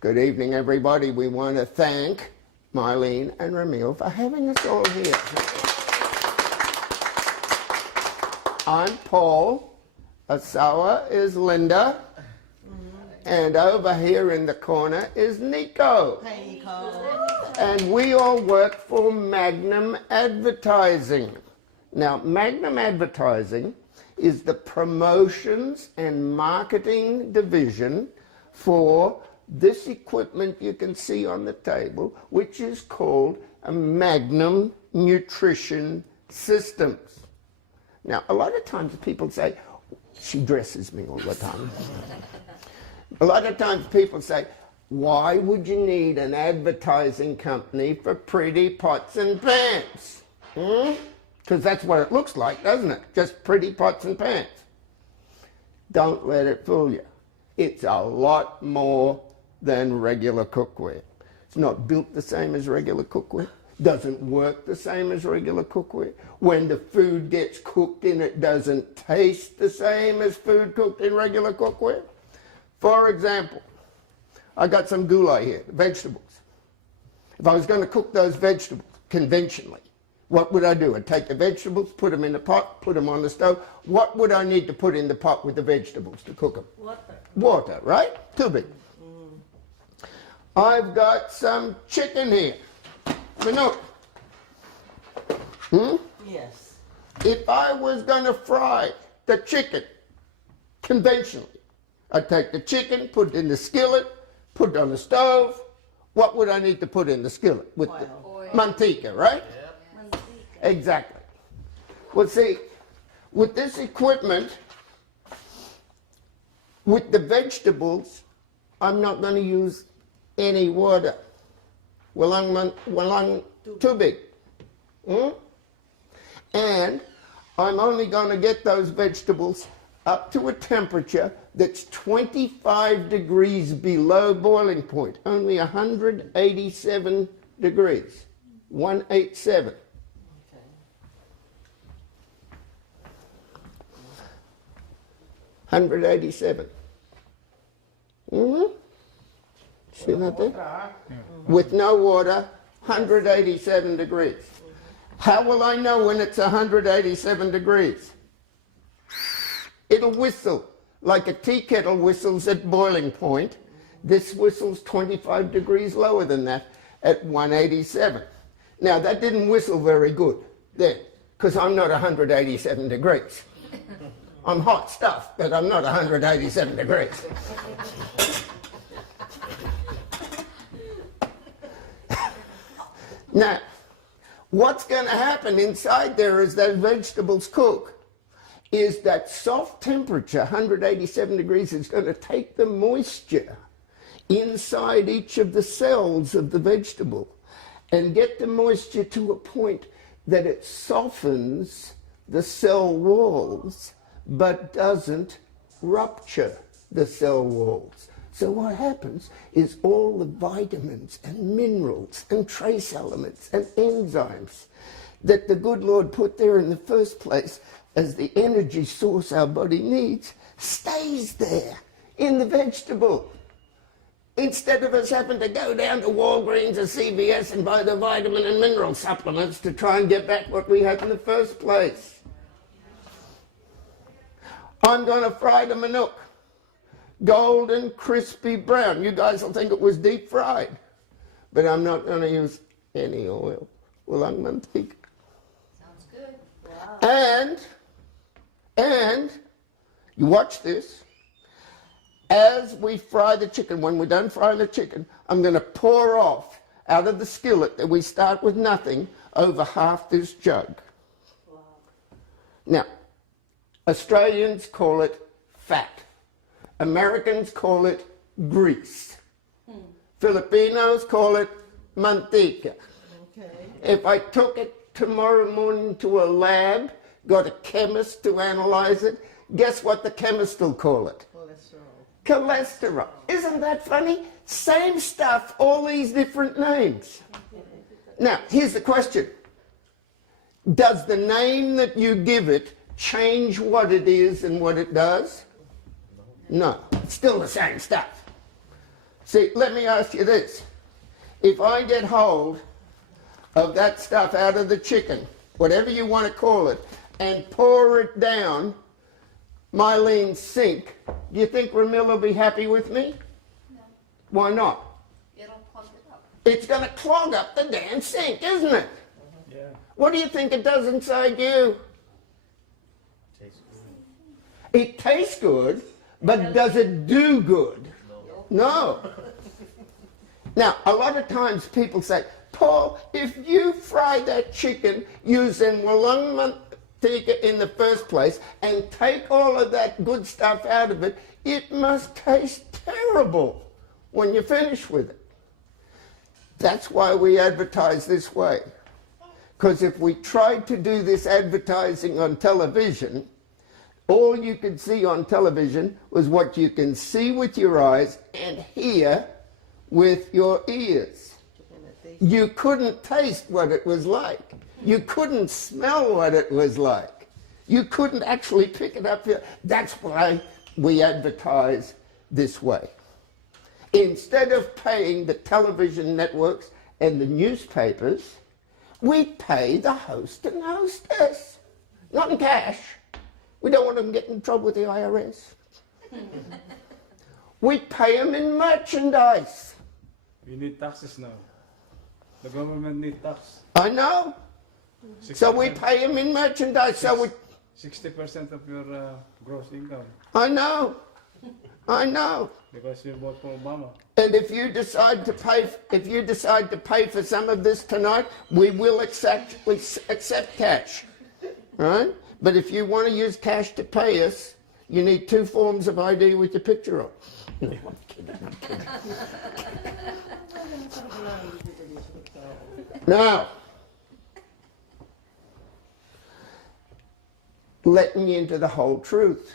Good evening, everybody. We want to thank Mylene and Ramil for having us all here. I'm Paul. Asawa is Linda. And over here in the corner is Nico. Hey, Nico. And we all work for Magnum Advertising. Now, Magnum Advertising is the promotions and marketing division for this equipment you can see on the table, which is called a Magnum Nutrition Systems. Now, a lot of times people say, she dresses me all the time. A lot of times people say, why would you need an advertising company for pretty pots and pans? Because that's what it looks like, doesn't it? Just pretty pots and pans. Don't let it fool you. It's a lot more than regular cookware. It's not built the same as regular cookware. Doesn't work the same as regular cookware. When the food gets cooked in, it doesn't taste the same as food cooked in regular cookware. For example, I got some goulai here, vegetables. If I was going to cook those vegetables conventionally, what would I do? I'd take the vegetables, put them in the pot, put them on the stove. What would I need to put in the pot with the vegetables to cook them? Water. Water, right? Too big. I've got some chicken here. Minnow. Yes. If I was going to fry the chicken conventionally, I'd take the chicken, put it in the skillet, put it on the stove. What would I need to put in the skillet? With Oil. the manteca, right? Yep. Exactly. Well, see, with this equipment, with the vegetables, I'm not going to use any water. Walang too big. And I'm only going to get those vegetables up to a temperature that's 25 degrees below boiling point. Only 187 degrees. 187. Okay. 187. See that there? With no water, 187 degrees. How will I know when it's 187 degrees? It'll whistle like a tea kettle whistles at boiling point. This whistles 25 degrees lower than that at 187. Now, that didn't whistle very good there, because I'm not 187 degrees. I'm hot stuff, but I'm not 187 degrees. Now, what's going to happen inside there as those vegetables cook is that soft temperature, 187 degrees, is going to take the moisture inside each of the cells of the vegetable and get the moisture to a point that it softens the cell walls but doesn't rupture the cell walls. So what happens is all the vitamins and minerals and trace elements and enzymes that the good Lord put there in the first place as the energy source our body needs stays there in the vegetable. Instead of us having to go down to Walgreens or CVS and buy the vitamin and mineral supplements to try and get back what we had in the first place. I'm going to fry the manok. Golden, crispy brown. You guys will think it was deep fried. But I'm not going to use any oil. Walang mantika. Sounds good. Wow. And, you watch this. As we fry the chicken, when we're done frying the chicken, I'm going to pour off out of the skillet that we start with nothing over half this jug. Wow. Now, Australians call it fat. Americans call it grease. Filipinos call it manteca. Okay. If I took it tomorrow morning to a lab, got a chemist to analyze it, guess what the chemist will call it? Cholesterol. Isn't that funny? Same stuff, all these different names. Now, here's the question. Does the name that you give it change what it is and what it does? No, it's still the same stuff. See, let me ask you this. If I get hold of that stuff out of the chicken, whatever you want to call it, and pour it down Mylene's sink, do you think Ramil will be happy with me? No. Why not? It'll plug it up. It's going to clog up the damn sink, isn't it? Yeah. What do you think it does inside you? Tastes good. It tastes good, but does it do good? No. Now, a lot of times people say, Paul, if you fry that chicken using walang mantika in the first place and take all of that good stuff out of it, it must taste terrible when you finish with it. That's why we advertise this way. Because if we tried to do this advertising on television, all you could see on television was what you can see with your eyes and hear with your ears. You couldn't taste what it was like. You couldn't smell what it was like. You couldn't actually pick it up. That's why we advertise this way. Instead of paying the television networks and the newspapers, we pay the host and hostess. Not in cash. We don't want them getting in trouble with the IRS. We pay them in merchandise. We need taxes now. The government need tax. I know. So we pay them in merchandise. So we 60% of your gross income. I know. I know. Because you vote for Obama. And if you decide to pay for some of this tonight, we will accept cash. Right? But if you want to use cash to pay us, you need 2 forms of ID with your picture on. No, I'm kidding, I'm kidding. Now, letting you into the whole truth.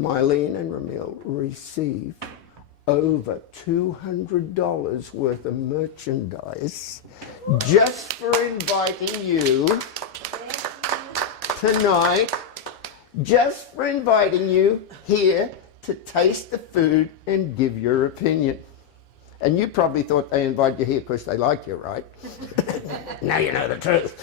Mylene and Ramil receive over $200 worth of merchandise just for inviting you tonight, just for inviting you here to taste the food and give your opinion. And you probably thought they invited you here because they like you, right? Now you know the truth.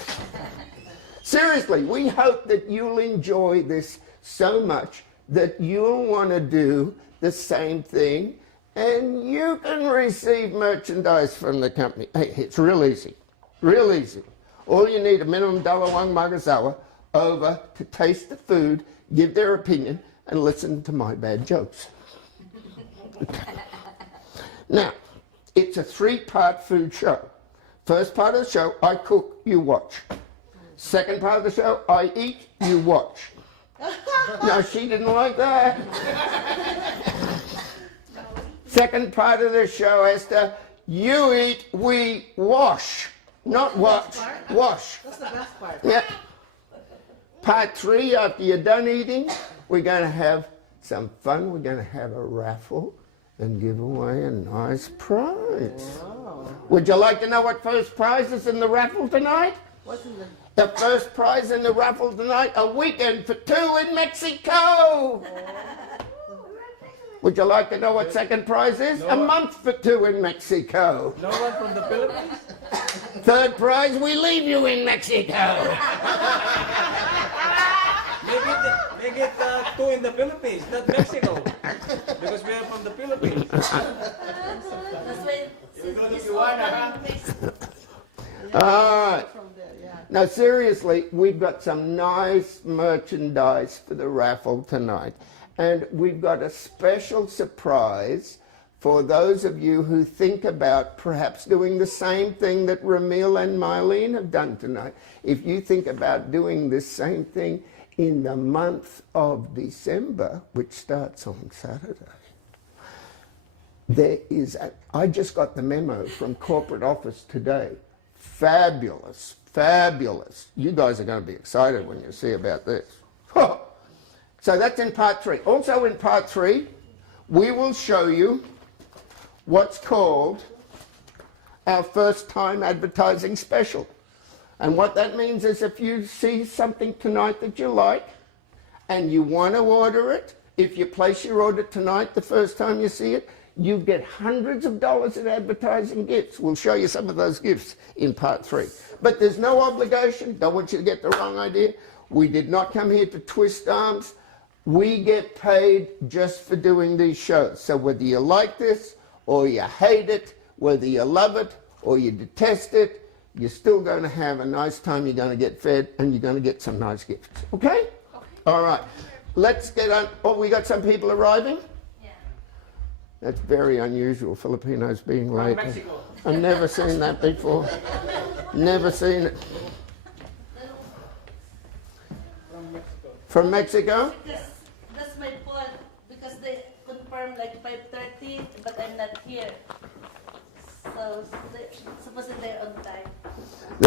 Seriously, we hope that you'll enjoy this so much that you'll want to do the same thing, and you can receive merchandise from the company. Hey, it's real easy. Real easy. All you need a minimum $1 magasawa over to taste the food, give their opinion, and listen to my bad jokes. Now, it's a 3-part food show. First part of the show, I cook, you watch. Second part of the show, I eat, you watch. No, she didn't like that. Second part of the show, Esther, you eat, we wash. Not watch, wash. That's the best part. Yeah. Part 3, after you're done eating, we're going to have some fun. We're going to have a raffle and give away a nice prize. Wow. Would you like to know what first prize is in the raffle tonight? What's in the... The first prize in the raffle tonight, a weekend for 2 in Mexico. Would you like to know what second prize is? A month for 2 in Mexico. No one from the Philippines? Third prize, we leave you in Mexico. Make it 2 in the Philippines, not Mexico. Because we are from the Philippines. That's why All right. From there, yeah. Now, seriously, we've got some nice merchandise for the raffle tonight. And we've got a special surprise for those of you who think about perhaps doing the same thing that Ramil and Mylene have done tonight. If you think about doing this same thing in the month of December, which starts on Saturday, I just got the memo from corporate office today. Fabulous, fabulous. You guys are going to be excited when you see about this. So that's in part 3. Also in part 3, we will show you what's called our first time advertising special. And what that means is if you see something tonight that you like and you want to order it, if you place your order tonight the first time you see it, You get hundreds of dollars in advertising gifts. We'll show you some of those gifts in part 3. But there's no obligation. Don't want you to get the wrong idea. We did not come here to twist arms. We get paid just for doing these shows. So whether you like this or you hate it, whether you love it or you detest it, you're still going to have a nice time. You're going to get fed and you're going to get some nice gifts. Okay? All right. Let's get on. Oh, we got some people arriving? Yeah. That's very unusual, Filipinos being late. Mexico. I've never seen that before. Never seen it. From Mexico? Because that's my fault. Because they confirmed like 5:30, but I'm not here. So supposedly they're on time.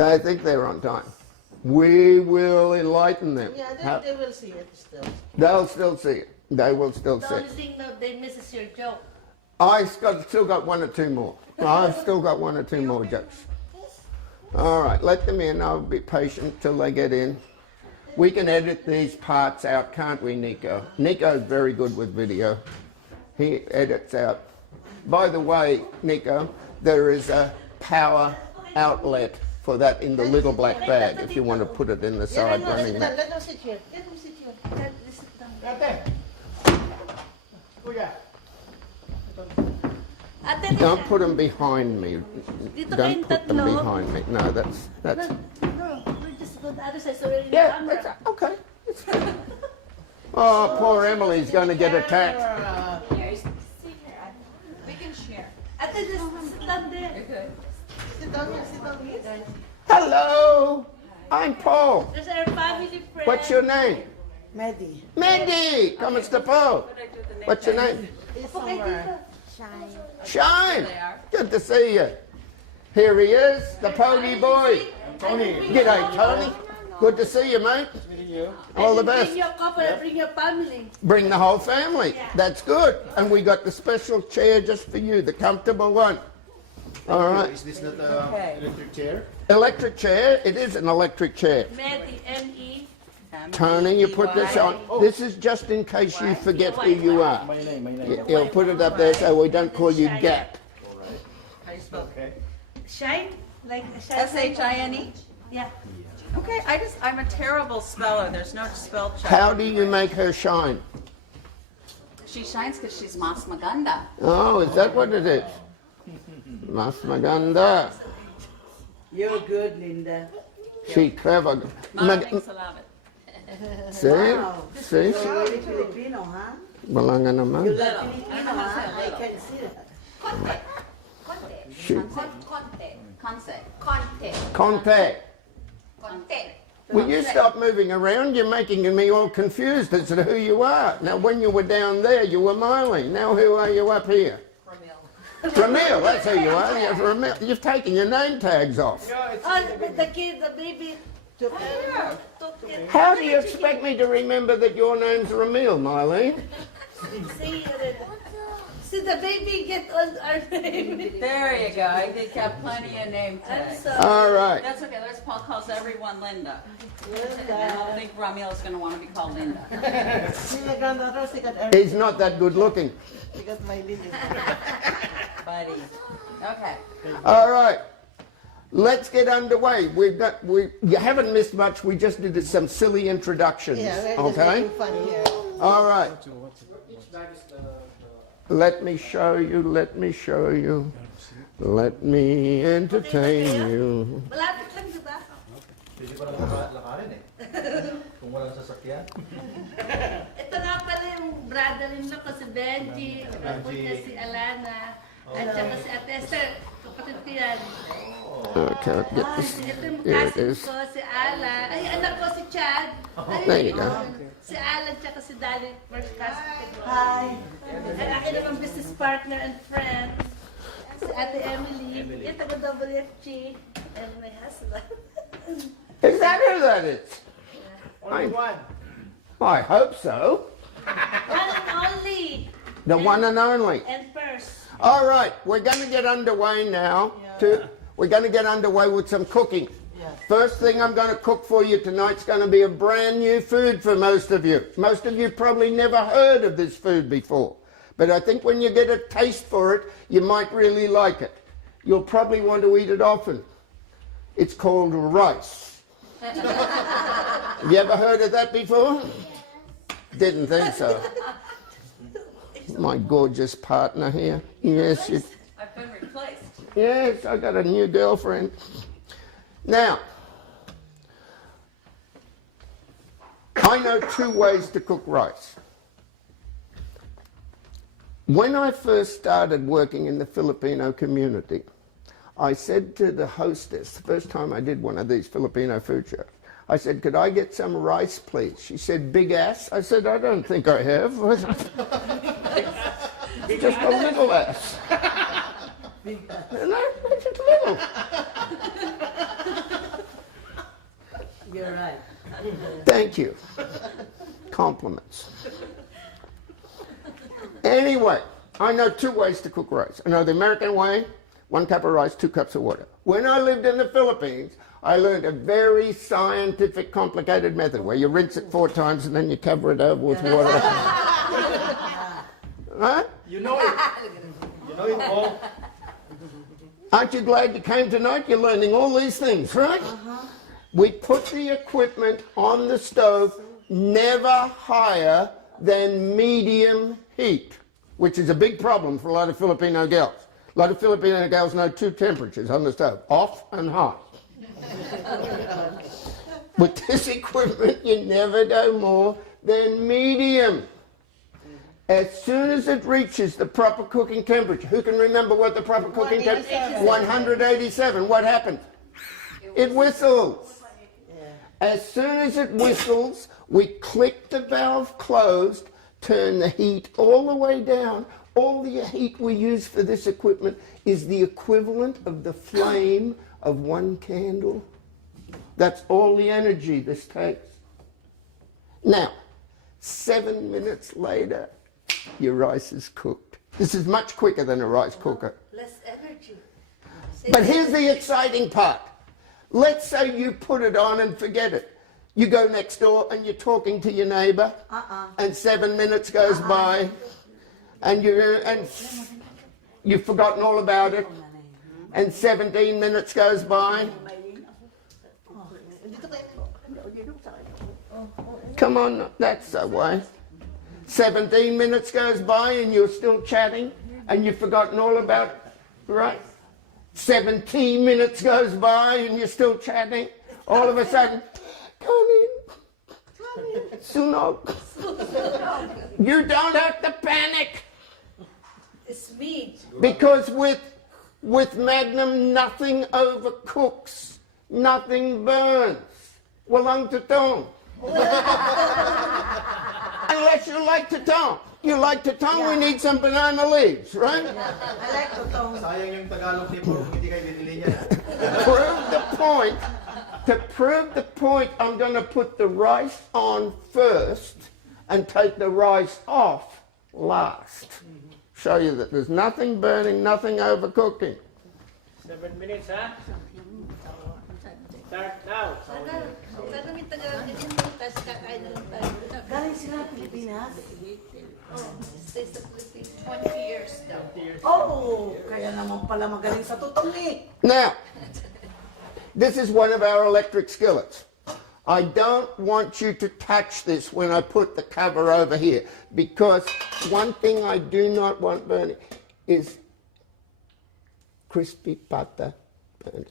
I think they're on time. We will enlighten them. Yeah, they will see it still. They'll still see it. They will still The see only it. thing that they miss is your joke. Still got 1 or 2 more. I've still got 1 or 2 more jokes. All right, let them in. I'll be patient till they get in. We can edit these parts out, can't we, Nico? Nico's very good with video. He edits out. By the way, Nico, there is a power outlet for that in the little black bag if you want to put it in the side running that. Let them sit here. Let them sit here. Ate, Don't put them behind me. Dito Don't kayong put them tatlo. behind me. No, that's. No, we're just on the other side, so we're in the Yeah, camera. that's okay. Oh, poor Emily's going to get attacked. We can share. Ate, just sit down there. Sit down here. Sit down here. Hello, I'm Paul. There's our family friend. What's your name? Maddie. Mandy. Come and step Paul. What's your name? He's somewhere. Shine. Good to see you. Here he is, the pony boy. Tony. G'day, Tony. Good to see you, mate. Meeting you. All the Bring best. your couple, bring your family. Bring the whole family. That's good. And we got the special chair just for you, the comfortable one. All right. Is this not an electric chair? Electric chair. It is an electric chair. Maddie, M-E. Tony, you put this on. This is just in case you forget who you are. My name. You'll put it up there so we don't call you Gap. How do you spell? Okay. Shine? Like shine? S-H-I-N-E? Yeah. Okay, I'm a terrible speller. There's no spell check. How do you make her shine? She shines because she's mas maganda. Oh, is that what it is? Mas maganda. You're good, Linda. She clever. Maraming salamat. See? Wow. See? You're really Filipino, huh? Wala nga naman. You're Filipino, huh? I can see that. Konti. Konti. Shoot. Konti. Concept. Konti. Contact. Konti. Will you stop moving around? You're making me all confused as to who you are. Now, when you were down there, you were Miley. Now, who are you up here? Ramil, that's who you are. You're Ramil. You've taken your name tags off. Oh, the kid, the baby. Took it. How do you expect me to remember that your name's Ramil, Miley? See, the baby get on our name. There you go. I think have plenty of name I'm tags. sorry. All right. That's okay. There's Paul calls everyone Linda. I don't think Ramil is going to want to be called Linda. Sila granddaughter, He's not that good looking. sikat my Linda. Buddy. Okay. All right. Let's get underway. You haven't missed much. We just did some silly introductions. Yeah, we're just Okay? making fun here. All right. Let me show you. Let me show you. Let me entertain you. Malapit lang, di ba? Pwede pa naman lakarin eh. Kung walang sasakyan. Ito nga pala yung brother-in-law ko si Benji, kapatid niya si Alana, at saka si Ate Esther, kapatid ko yan. Okay, get Ay, this. ito yung Here it cousin is. ko, si Ala. Ay, anak ko si Chad. Ay, There you go. Si Alan, tsaka si Daddy, first cousin ko. Hi. Ay, akin naman business partner and friend. Si Ate Emily. Yung taga-WFG. And my husband. Is that who that is? Only one. I hope so. One and only. The one and only. And first. All right, we're going to get underway now. We're going to get underway with some cooking. First thing I'm going to cook for you tonight's going to be a brand new food for most of you. Most of you probably never heard of this food before. But I think when you get a taste for it, you might really like it. You'll probably want to eat it often. It's called rice. Have you ever heard of that before? Didn't think so. My gorgeous partner here. Yes, I've been replaced. yes, I got a new girlfriend. Now, I know 2 ways to cook rice. When I first started working in the Filipino community, I said to the hostess, the first time I did one of these Filipino food shows, I said, could I get some rice, please? She said, big ass? I said, I don't think I have. Just a little ass. No, just little. You're right. Thank you. Compliments. Anyway, I know 2 ways to cook rice. I know the American way, 1 cup of rice, 2 cups of water. When I lived in the Philippines, I learned a very scientific, complicated method where you rinse it 4 times and then you cover it over with water. Right? You know it. You know it, Paul. Aren't you glad you came tonight? You're learning all these things, right? We put the equipment on the stove never higher than medium heat, which is a big problem for a lot of Filipino girls. A lot of Filipino girls know 2 temperatures on the stove, off and hot. With this equipment, you never go more than medium. As soon as it reaches the proper cooking temperature, who can remember what the proper cooking temperature is? 187. What happens? It whistles. As soon as it whistles, we click the valve closed, turn the heat all the way down. All the heat we use for this equipment is the equivalent of the flame of 1 candle. That's all the energy this takes. Now, 7 minutes later, your rice is cooked. This is much quicker than a rice cooker. Less energy. But here's the exciting part. Let's say you put it on and forget it. You go next door and you're talking to your neighbor, and 7 minutes goes by, and you've forgotten all about it, and 17 minutes goes by. Come on, that's the way. 17 minutes goes by and you're still chatting, and you've forgotten all about it, right? 17 minutes goes by and you're still chatting. All of a sudden, come in. Sunog. You don't have to panic. It's me. Because with Magnum, nothing overcooks. Nothing burns. Walang tutong. Unless you like tutong. You like tutong, we need some banana leaves, right? I like tutong. Sayang yung Tagalog ni Paul kung hindi kayo bibili niya. Prove the point. To prove the point, I'm going to put the rice on first and take the rice off last. Show you that there's nothing burning, nothing overcooking. 7 minutes, ha? Start now. Sana may Tagalog din dito, tapos kakain na lang tayo. Galing sila Pilipinas. Stay sa Philippines 20 years now. Oh, kaya naman pala magaling sa tutong eh. Now, this is one of our electric skillets. I don't want you to touch this when I put the cover over here, because one thing I do not want burning is crispy pata burning.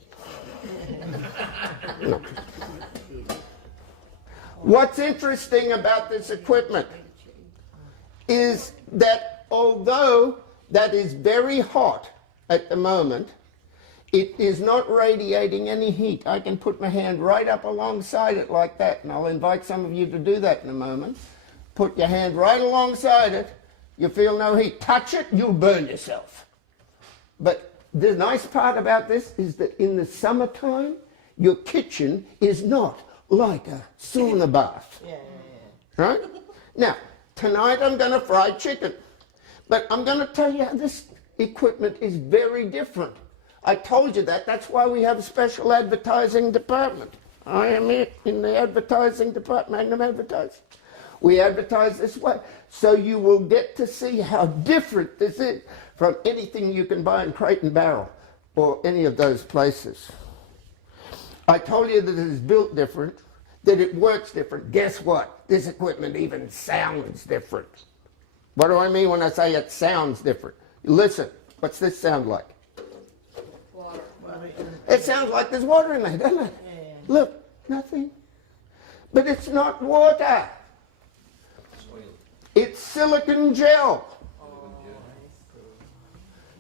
No. What's interesting about this equipment is that although that is very hot at the moment, it is not radiating any heat. I can put my hand right up alongside it like that, and I'll invite some of you to do that in a moment. Put your hand right alongside it, you feel no heat. Touch it, you'll burn yourself. But the nice part about this is that in the summertime, your kitchen is not like a sauna bath. Right? Now, tonight I'm going to fry chicken. But I'm going to tell you how this equipment is very different. I told you that. That's why we have a special advertising department. I am in the advertising department, Magnum Advertising. We advertise this way. So you will get to see how different this is from anything you can buy in Crate and Barrel or any of those places. I told you that it is built different, that it works different. Guess what? This equipment even sounds different. What do I mean when I say it sounds different? Listen, what's this sound like? Water. It sounds like there's water in there, doesn't it? Look, nothing. But it's not water. It's silicon gel.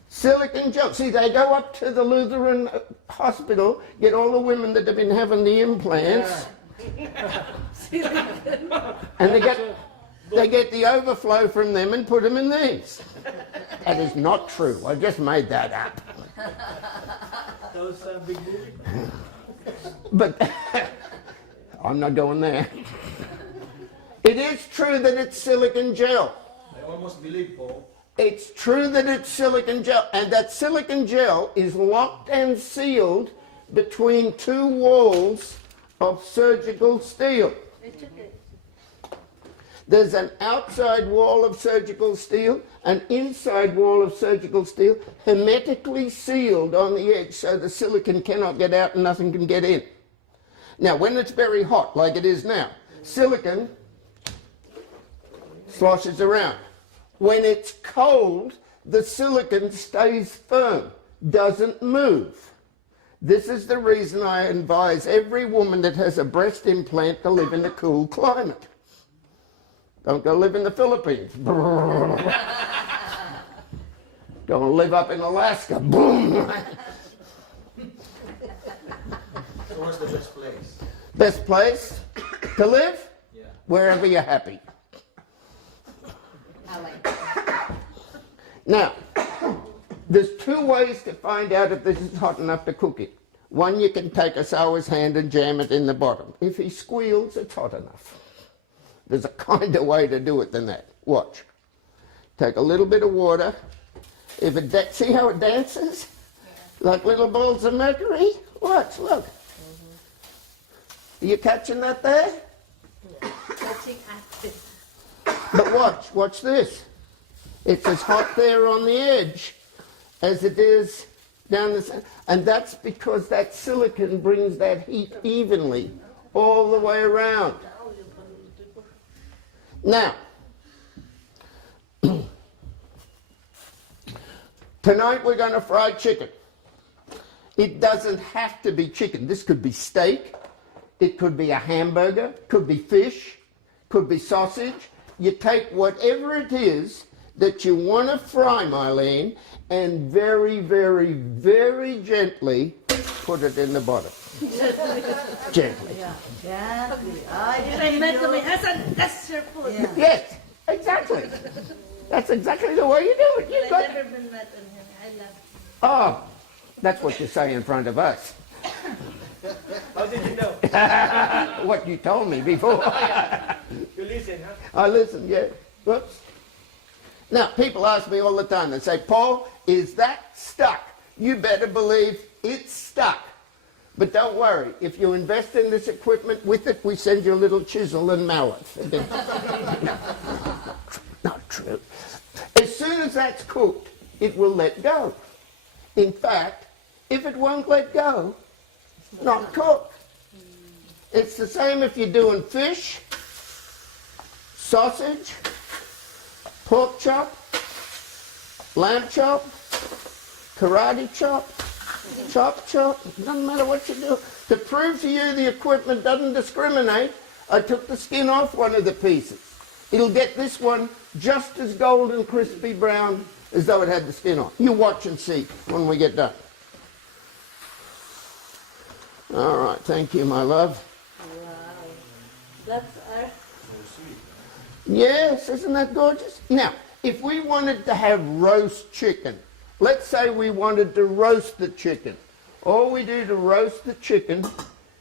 Silicon gel. See, they go up to the Lutheran hospital, get all the women that have been having the implants, and they get the overflow from them and put them in these. That is not true. I just made that up. Those big movie. But I'm not going there. It is true that it's silicon gel. I almost believe, Paul. It's true that it's silicon gel, and that silicon gel is locked and sealed between two walls of surgical steel. There's an outside wall of surgical steel, an inside wall of surgical steel, hermetically sealed on the edge so the silicon cannot get out and nothing can get in. Now, when it's very hot, like it is now, silicon sloshes around. When it's cold, the silicon stays firm, doesn't move. This is the reason I advise every woman that has a breast implant to live in a cool climate. Don't go live in the Philippines. Don't live up in Alaska. Boom. So what's the best place? Best place to live? Yeah. Wherever you're happy. I like that. Now, there's two ways to find out if this is hot enough to cook it. One, you can take a sour's hand and jam it in the bottom. If he squeals, it's hot enough. There's a kinder way to do it than that. Watch. Take a little bit of water. If it see how it dances? Like little balls of mercury? Watch, look. Are you catching that there? But watch this. It's as hot there on the edge as it is down the center. And that's because that silicon brings that heat evenly all the way around. Now, tonight we're going to fry chicken. It doesn't have to be chicken. This could be steak. It could be a hamburger. Could be fish. Could be sausage. You take whatever it is that you want to fry, Marlene, and very, very, very gently put it in the bottom. Gently. Yeah. If I met to my husband, that's your food. Yeah. Yes, exactly. That's exactly the way you do it. You I've got never been met on him. I love Oh, that's what you say in front of us. How did you know? What you told me before. You listen, huh? I listen, yeah. Whoops. Now, people ask me all the time, they say, Paul, is that stuck? You better believe it's stuck. But don't worry, if you invest in this equipment, with it we send you a little chisel and mallet. Not true. As soon as that's cooked, it will let go. In fact, if it won't let go, it's not cooked. It's the same if you're doing fish, sausage, pork chop, lamb chop, karate chop, chop chop. Doesn't matter what you do. To prove to you the equipment doesn't discriminate, I took the skin off one of the pieces. It'll get this one just as golden, crispy brown as though it had the skin on. You watch and see when we get done. All right, thank you, my love. Wow. That's our... Yes, isn't that gorgeous? Now, if we wanted to have roast chicken, let's say we wanted to roast the chicken. All we do to roast the chicken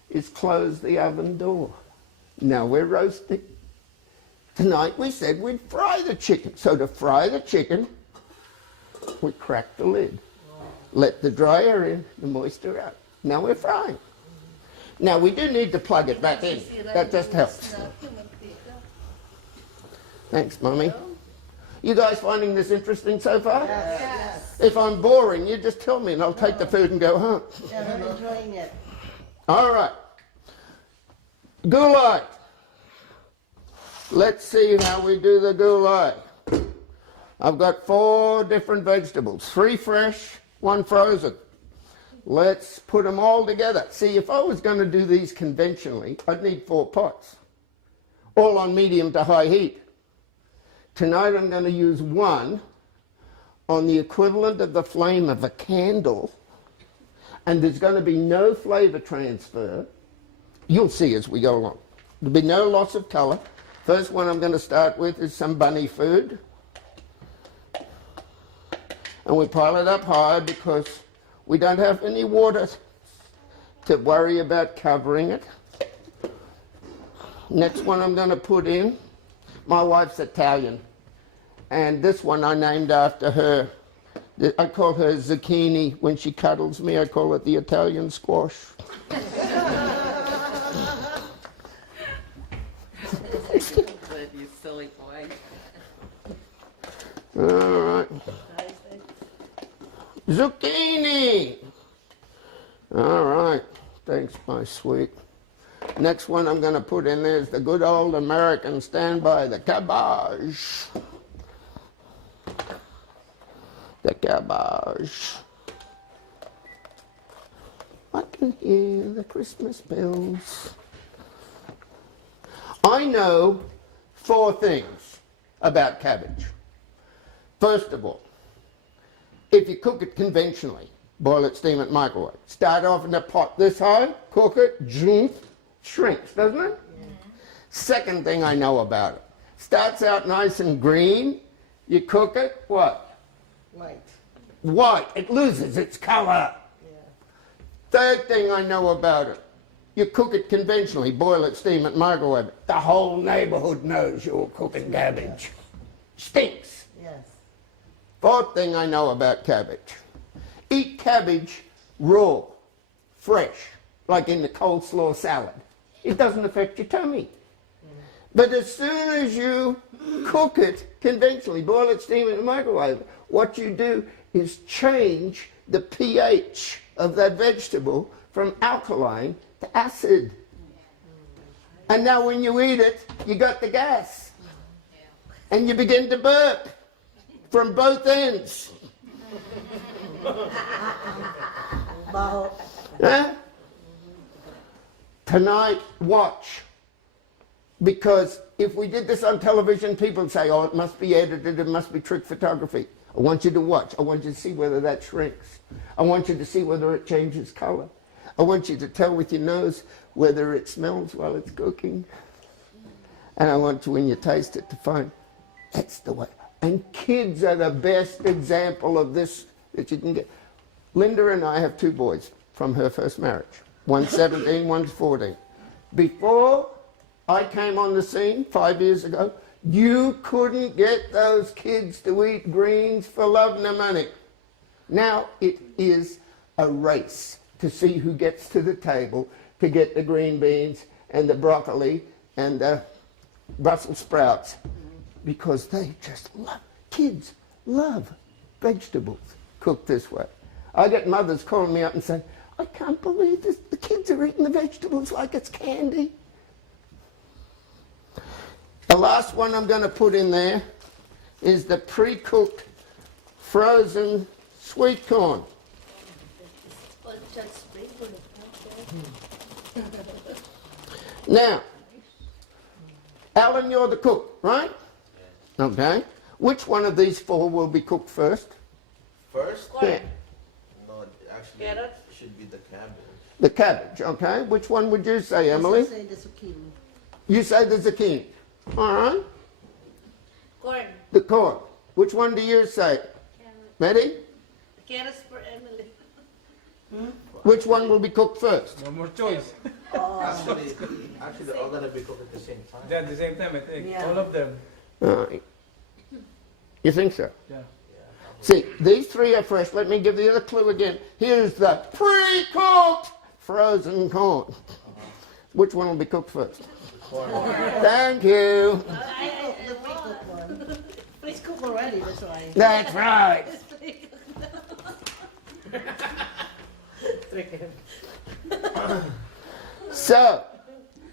is close the oven door. Now we're roasting. Tonight we said we'd fry the chicken. So to fry the chicken, we crack the lid. Let the dry air in, the moisture out. Now we're frying. Now we do need to plug it back in. That just helps. Thanks, Mummy. You guys finding this interesting so far? Yes. If I'm boring, you just tell me and I'll take the food and go home. Yeah, I'm enjoying it. All right. Goulai. Let's see how we do the goulai. I've got 4 different vegetables, 3 fresh, 1 frozen. Let's put them all together. See, if I was going to do these conventionally, I'd need 4 pots, all on medium to high heat. Tonight I'm going to use 1 on the equivalent of the flame of a candle, and there's going to be no flavor transfer. You'll see as we go along. There'll be no loss of color. First one I'm going to start with is some bunny food. And we pile it up high because we don't have any water to worry about covering it. Next one I'm going to put in, my wife's Italian, and this one I named after her. I call her zucchini. When she cuddles me, I call it the Italian squash. Good, you silly boy. All right. Zucchini. All right. Thanks, my sweet. Next one I'm going to put in there is the good old American standby, the cabbage. The cabbage. I can hear the Christmas bells. I know 4 things about cabbage. First of all, if you cook it conventionally, boil it, steam it, microwave. Start off in a pot this high, cook it, shrinks, doesn't it? Yeah. Second thing I know about it, starts out nice and green, you cook it, what? White. It loses its color. Yeah. Third thing I know about it, you cook it conventionally, boil it, steam it, microwave it. The whole neighborhood knows you're cooking cabbage. Stinks. Yes. Fourth thing I know about cabbage, eat cabbage raw, fresh, like in the coleslaw salad. It doesn't affect your tummy. But as soon as you cook it conventionally, boil it, steam it, and microwave it, what you do is change the pH of that vegetable from alkaline to acid. And now when you eat it, you got the gas. And you begin to burp from both ends. Huh? Tonight, watch. Because if we did this on television, people would say, oh, it must be edited, it must be trick photography. I want you to watch. I want you to see whether that shrinks. I want you to see whether it changes color. I want you to tell with your nose whether it smells while it's cooking. And I want you, when you taste it, to find that's the way. And kids are the best example of this that you can get. Linda and I have 2 boys from her first marriage. One's 17, one's 14. Before I came on the scene 5 years ago, you couldn't get those kids to eat greens for love nor money. Now it is a race to see who gets to the table to get the green beans and the broccoli and the Brussels sprouts, because they just love, kids love vegetables cooked this way. I get mothers calling me up and saying, I can't believe this, the kids are eating the vegetables like it's candy. The last one I'm going to put in there is the pre-cooked frozen sweet corn. Now, Alan, you're the cook, right? Okay. Which one of these 4 will be cooked first? First? Yeah. No, actually, Carrots? it should be the cabbage. The cabbage, okay. Which one would you say, Emily? I say the zucchini. You say the zucchini. All right. Corn. The corn. Which one do you say? Ready? Carrots for Emily. Which one will be cooked first? No more choice. Actually, they're all gonna be cooked at the same time. Yeah, at the same time, I think. Yeah. All of them. All right. You think so? Yeah. See, these 3 are fresh. Let me give you the clue again. Here's the pre-cooked frozen corn. Which one will be cooked first? Corn. Thank you. The pre-cooked Please cook already, that's why. That's right. So,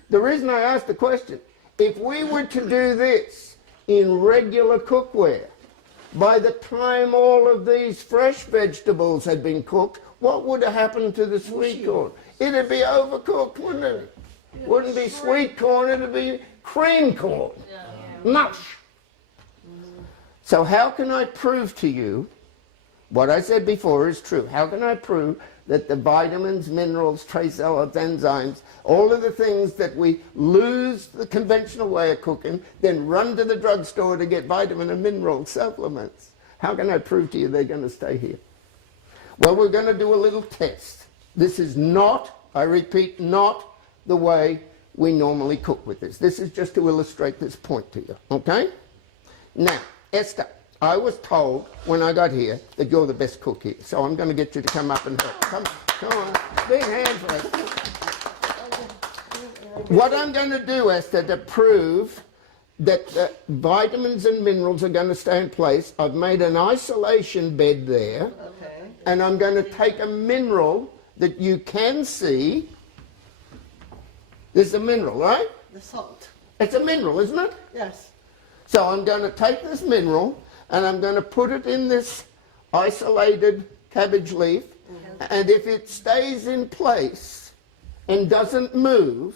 the reason I asked the question, if we were to do this in regular cookware, by the time all of these fresh vegetables had been cooked, what would have happened to the sweet corn? It'd be overcooked, wouldn't it? Wouldn't be sweet corn, it'd be cream corn. Mush. So how can I prove to you what I said before is true? How can I prove that the vitamins, minerals, trace elements, enzymes, all of the things that we lose the conventional way of cooking, then run to the drugstore to get vitamin and mineral supplements? How can I prove to you they're going to stay here? Well, we're going to do a little test. This is not, I repeat, not the way we normally cook with this. This is just to illustrate this point to you, okay? Now, Esther, I was told when I got here that you're the best cook here, so I'm going to get you to come up and help. Come on, big hand for it. What I'm going to do, Esther, to prove that the vitamins and minerals are going to stay in place, I've made an isolation bed there, and I'm going to take a mineral that you can see. This is a mineral, right? The salt. It's a mineral, isn't it? Yes. So I'm going to take this mineral and I'm going to put it in this isolated cabbage leaf, and if it stays in place and doesn't move,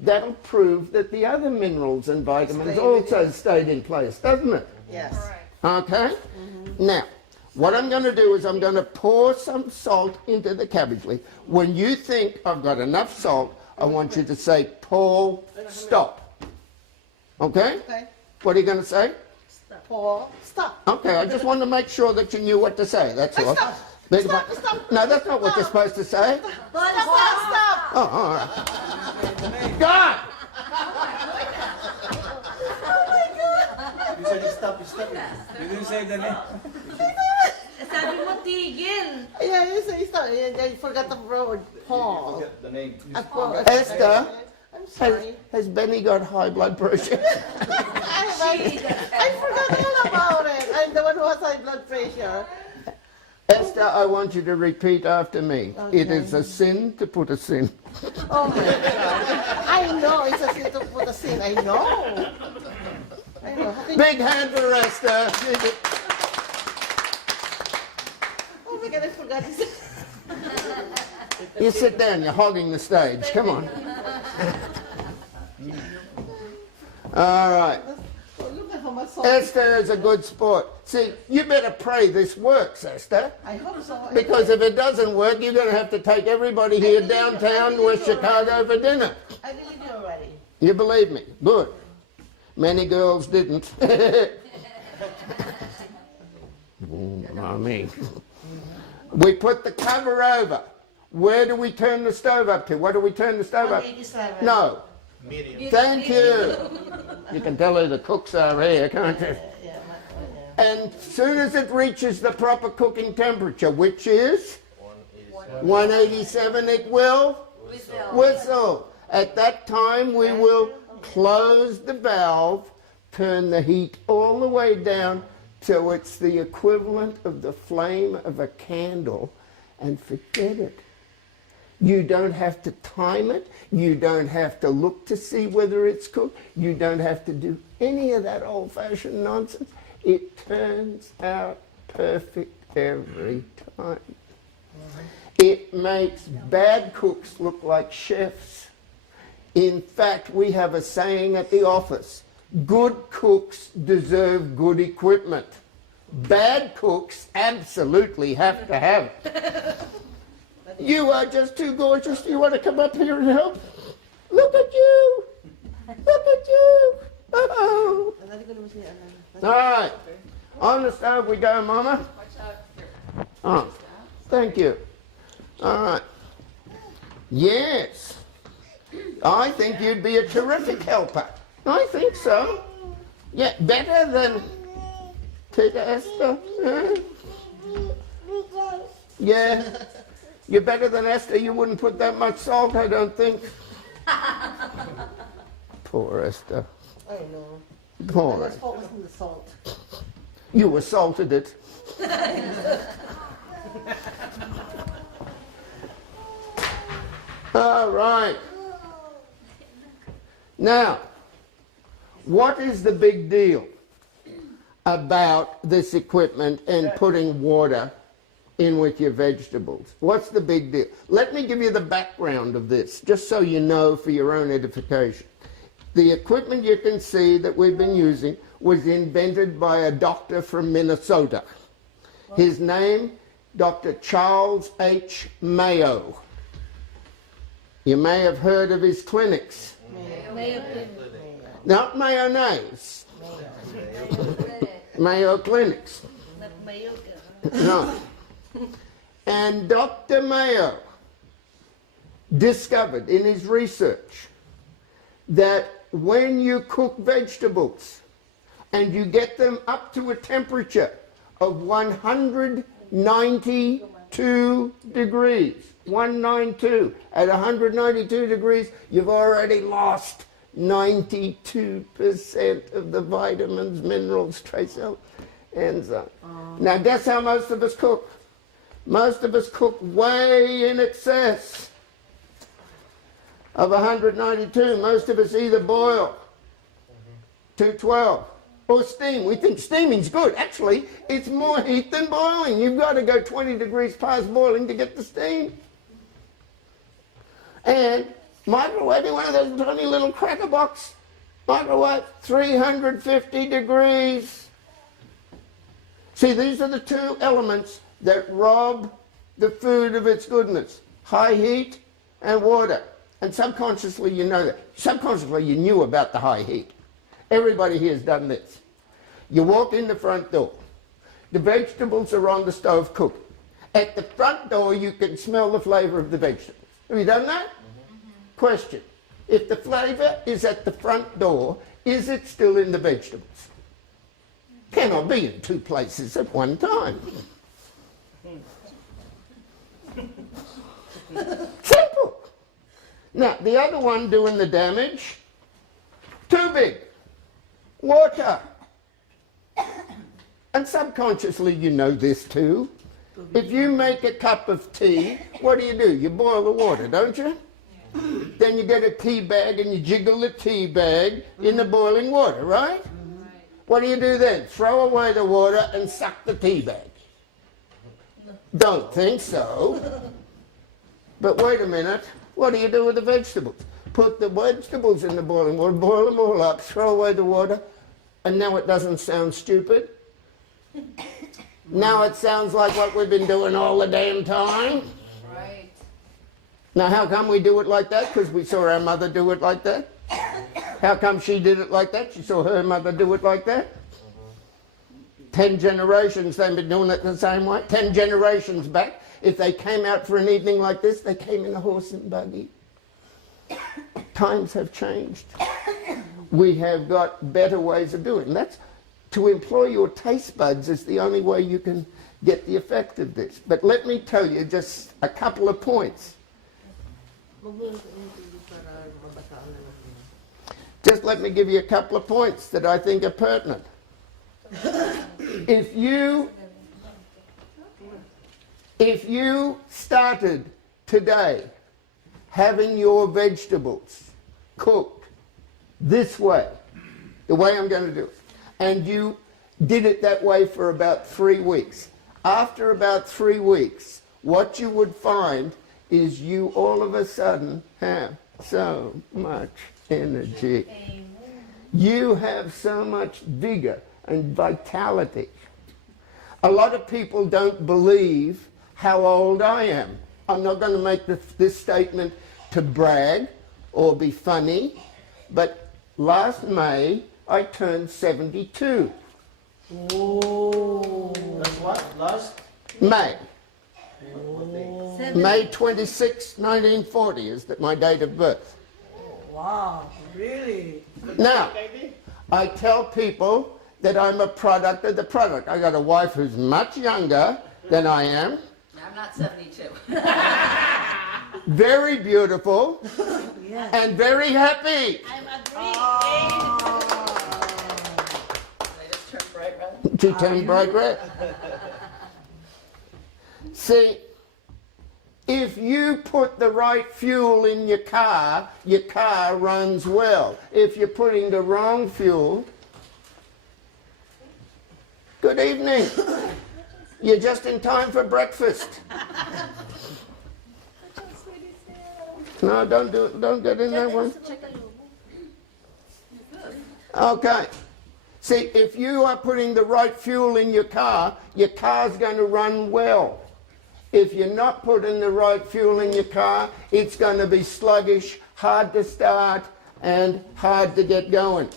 that'll prove that the other minerals and vitamins also stayed in place, doesn't it? Yes. Okay? Now, what I'm going to do is I'm going to pour some salt into the cabbage leaf. When you think I've got enough salt, I want you to say, Paul, stop. Okay? Okay. What are you going to say? Paul, stop. Okay, I just wanted to make sure that you knew what to say, that's all. Stop. Stop. No, that's not what you're supposed to say. Stop. Oh, all right. God! You said you stop, You didn't say the name. Sabi mo tigil. Yeah, you say stop. I forgot the word. Paul. Forget the name. Esther, I'm sorry. has Benny got high blood pressure? I forgot all about it. I'm the one who has high blood pressure. Esther, I want you to repeat after me. Okay. It is a sin to put a sin. Oh my God. I know it's a sin to put a sin. I know. I know. Big hand for Esther. Oh my God, I forgot it. You sit down, you're hogging the stage. Come on. All right. Oh, look at how much salt. Esther is a good sport. See, you better pray this works, Esther. I hope so. Because if it doesn't work, you're going to have to take everybody here downtown West Chicago for dinner. I believe you already. You believe me? Good. Many girls didn't. Mommy. We put the cover over. Where do we turn the stove up to? What do we turn the stove up? 187. No. Medium. Thank you. You can tell who the cooks are here, can't you? Yeah. And as soon as it reaches the proper cooking temperature, which is 187, it will whistle. At that time, we will close the valve, turn the heat all the way down till it's the equivalent of the flame of a candle, and forget it. You don't have to time it. You don't have to look to see whether it's cooked. You don't have to do any of that old-fashioned nonsense. It turns out perfect every time. It makes bad cooks look like chefs. In fact, we have a saying at the office, good cooks deserve good equipment. Bad cooks absolutely have to have it. You are just too gorgeous. You want to come up here and help? Look at you. Look at you. Oh. All right. On the stove we go, Mama. Oh, thank you. All right. Yes. I think you'd be a terrific helper. I think so. Yeah, better than Tita Esther. Yeah. You're better than Esther. You wouldn't put that much salt, I don't think. Poor Esther. I know. Poor Let's Esther. focus on the salt. You assaulted it. All right. Now, what is the big deal about this equipment and putting water in with your vegetables? What's the big deal? Let me give you the background of this, just so you know for your own edification. The equipment you can see that we've been using was invented by a doctor from Minnesota. His name, Dr. Charles H. Mayo. You may have heard of his clinics. Mayo. Not mayonnaise. Mayo clinics. Not mayo. No. And Dr. Mayo discovered in his research that when you cook vegetables and you get them up to a temperature of 192 degrees, 192, at 192 degrees, you've already lost 92% of the vitamins, minerals, trace enzymes. Now guess how most of us cook? Most of us cook way in excess of 192. Most of us either boil 212 or steam. We think steaming's good. Actually, it's more heat than boiling. You've got to go 20 degrees past boiling to get the steam. And microwaving one of those tiny little cracker box microwave, 350 degrees. See, these are the two elements that rob the food of its goodness. High heat and water. And subconsciously you know that. Subconsciously you knew about the high heat. Everybody here has done this. You walk in the front door. The vegetables are on the stove cooking. At the front door you can smell the flavor of the vegetables. Have you done that? Question. If the flavor is at the front door, is it still in the vegetables? Cannot be in two places at one time. Simple. Now, the other one doing the damage, too big. Water. And subconsciously you know this too. If you make a cup of tea, what do? You boil the water, don't you? Then you get a tea bag and you jiggle the tea bag in the boiling water, right? What do you do then? Throw away the water and suck the tea bag. Don't think so. But wait a minute. What do you do with the vegetables? Put the vegetables in the boiling water, boil them all up, throw away the water, and now it doesn't sound stupid. Now it sounds like what we've been doing all the damn time. Right. Now how come we do it like that? Because we saw our mother do it like that. How come she did it like that? She saw her mother do it like that. 10 generations they've been doing it the same way. 10 generations back, if they came out for an evening like this, they came in a horse and buggy. Times have changed. We have got better ways of doing it. And that's to employ your taste buds is the only way you can get the effect of this. But let me tell you just a couple of points. Just let me give you a couple of points that I think are pertinent. If you started today having your vegetables cooked this way, the way I'm going to do it, and you did it that way for about 3 weeks, after about 3 weeks, what you would find is you all of a sudden have so much energy. You have so much vigor and vitality. A lot of people don't believe how old I am. I'm not going to make this statement to brag or be funny, but last May I turned 72. Oh. That's what? Last? May. Oh. May 26, 1940 is my date of birth. Wow, really? Now, I tell people that I'm a product of the product. I got a wife who's much younger than I am. I'm not 72. Very beautiful Yes. and very happy. I'm agreeing. They just turned bright red. She turned bright red. See, if you put the right fuel in your car runs well. If you're putting the wrong fuel, good evening. You're just in time for breakfast. No, don't get in that one. Okay. See, if you are putting the right fuel in your car's going to run well. If you're not putting the right fuel in your car, it's going to be sluggish, hard to start, and hard to get going.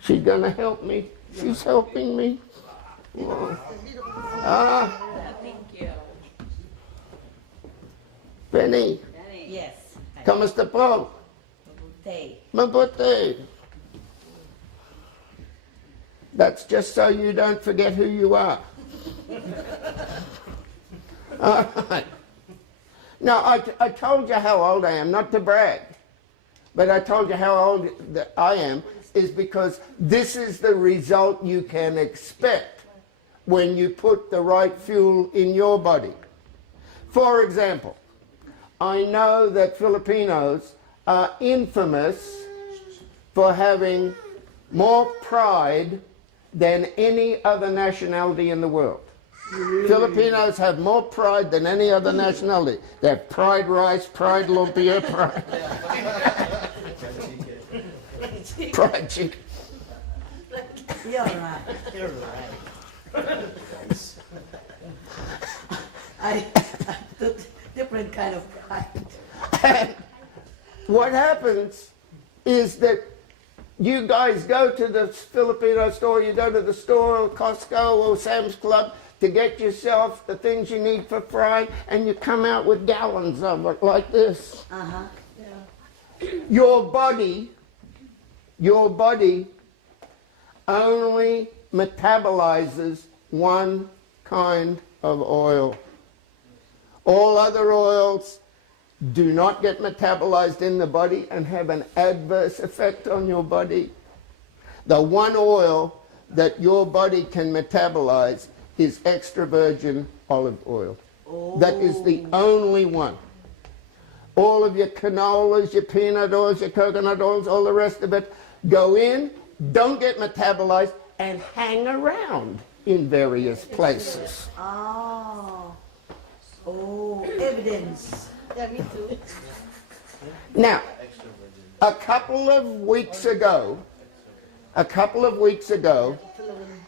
She's going to help me. She's helping me. Thank you. Penny, Yes. kamusta po? Tay. Mabuti. That's just so you don't forget who you are. All right. Now, I told you how old I am, not to brag, but I told you how old I am is because this is the result you can expect when you put the right fuel in your body. For example, I know that Filipinos are infamous for having more pride than any other nationality in the world. Filipinos have more pride than any other nationality. They have pride rice, pride lumpia, pride chicken. You're right. You're right. I took different kind of pride. And what happens is that you guys go to the Filipino store, you go to the store, or Costco or Sam's Club to get yourself the things you need for frying, and you come out with gallons of it like this. Uh-huh. Your body only metabolizes one kind of oil. All other oils do not get metabolized in the body and have an adverse effect on your body. The one oil that your body can metabolize is extra virgin olive oil. Oh. That is the only one. All of your canolas, your peanut oils, your coconut oils, all the rest of it go in, don't get metabolized, and hang around in various places. Oh. Oh, evidence. Yeah, me too. Now, a couple of weeks ago,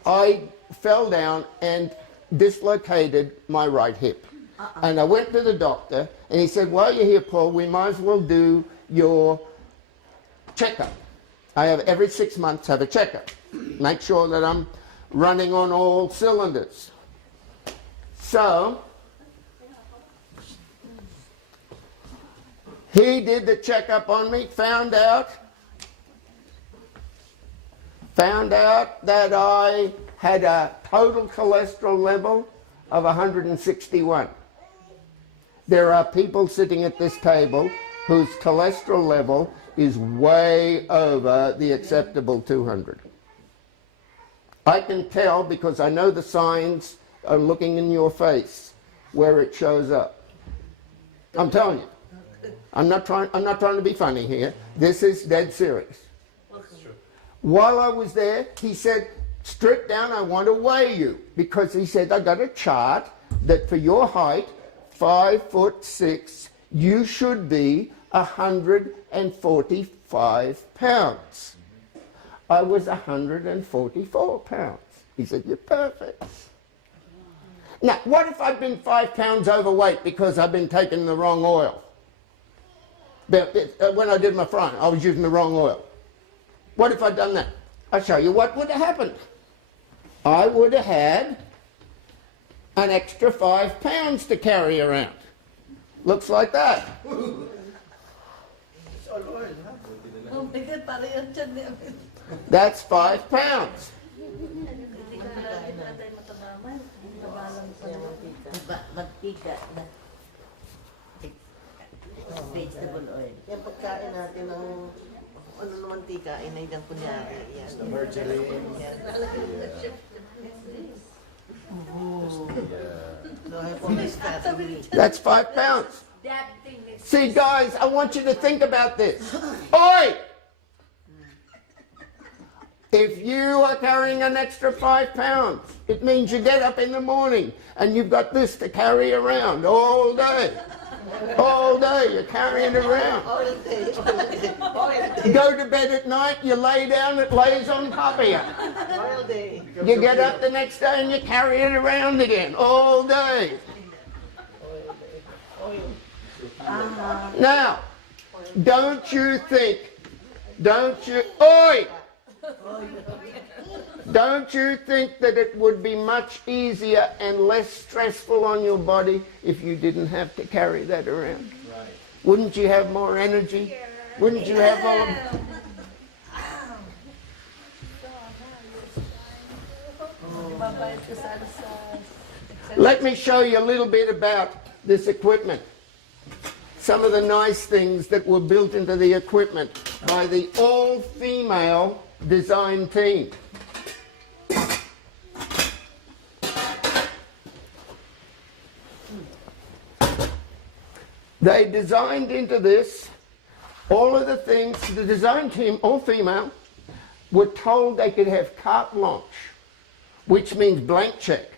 I fell down and dislocated my right hip. And I went to the doctor, and he said, while you're here, Paul, we might as well do your checkup. I have every 6 months have a checkup. Make sure that I'm running on all cylinders. So, he did the checkup on me, found out that I had a total cholesterol level of 161. There are people sitting at this table whose cholesterol level is way over the acceptable 200. I can tell because I know the signs are looking in your face where it shows up. I'm telling you. I'm not trying to be funny here. This is dead serious. While I was there, he said, strip down, I want to weigh you. Because he said, I got a chart that for your height, 5'6", you should be 145 pounds. I was 144 pounds. He said, you're perfect. Now, what if I'd been 5 pounds overweight because I've been taking the wrong oil? When I did my frying, I was using the wrong oil. What if I'd done that? I'll show you what would have happened. I would have had an extra 5 pounds to carry around. Looks like that. Oh my God, parang yan dyan niya. That's 5 pounds. Hindi ka tayo matabaman. Matabalan pa naman. Mantika na vegetable oil. Yung pagkain natin ng ano naman tikain ay dyan kunyari. Yan. The margarine. Yan. So I have all this fat on me. That's 5 pounds. See, guys, I want you to think about this. Oi! If you are carrying an extra 5 pounds, it means you get up in the morning and you've got this to carry around all day. All day, you're carrying it around. All day, all day, all day, Go to bed at night, you lay down, it lays on top of you. all day. You get up the next day and you carry it around again, all day. Now, don't you think, oi! Don't you think that it would be much easier and less stressful on your body if you didn't have to carry that around? Right. Wouldn't you have more energy? Wouldn't you have all... Let me show you a little bit about this equipment. Some of the nice things that were built into the equipment by the all-female design team. They designed into this all of the things, the design team, all female, were told they could have carte blanche, which means blank check.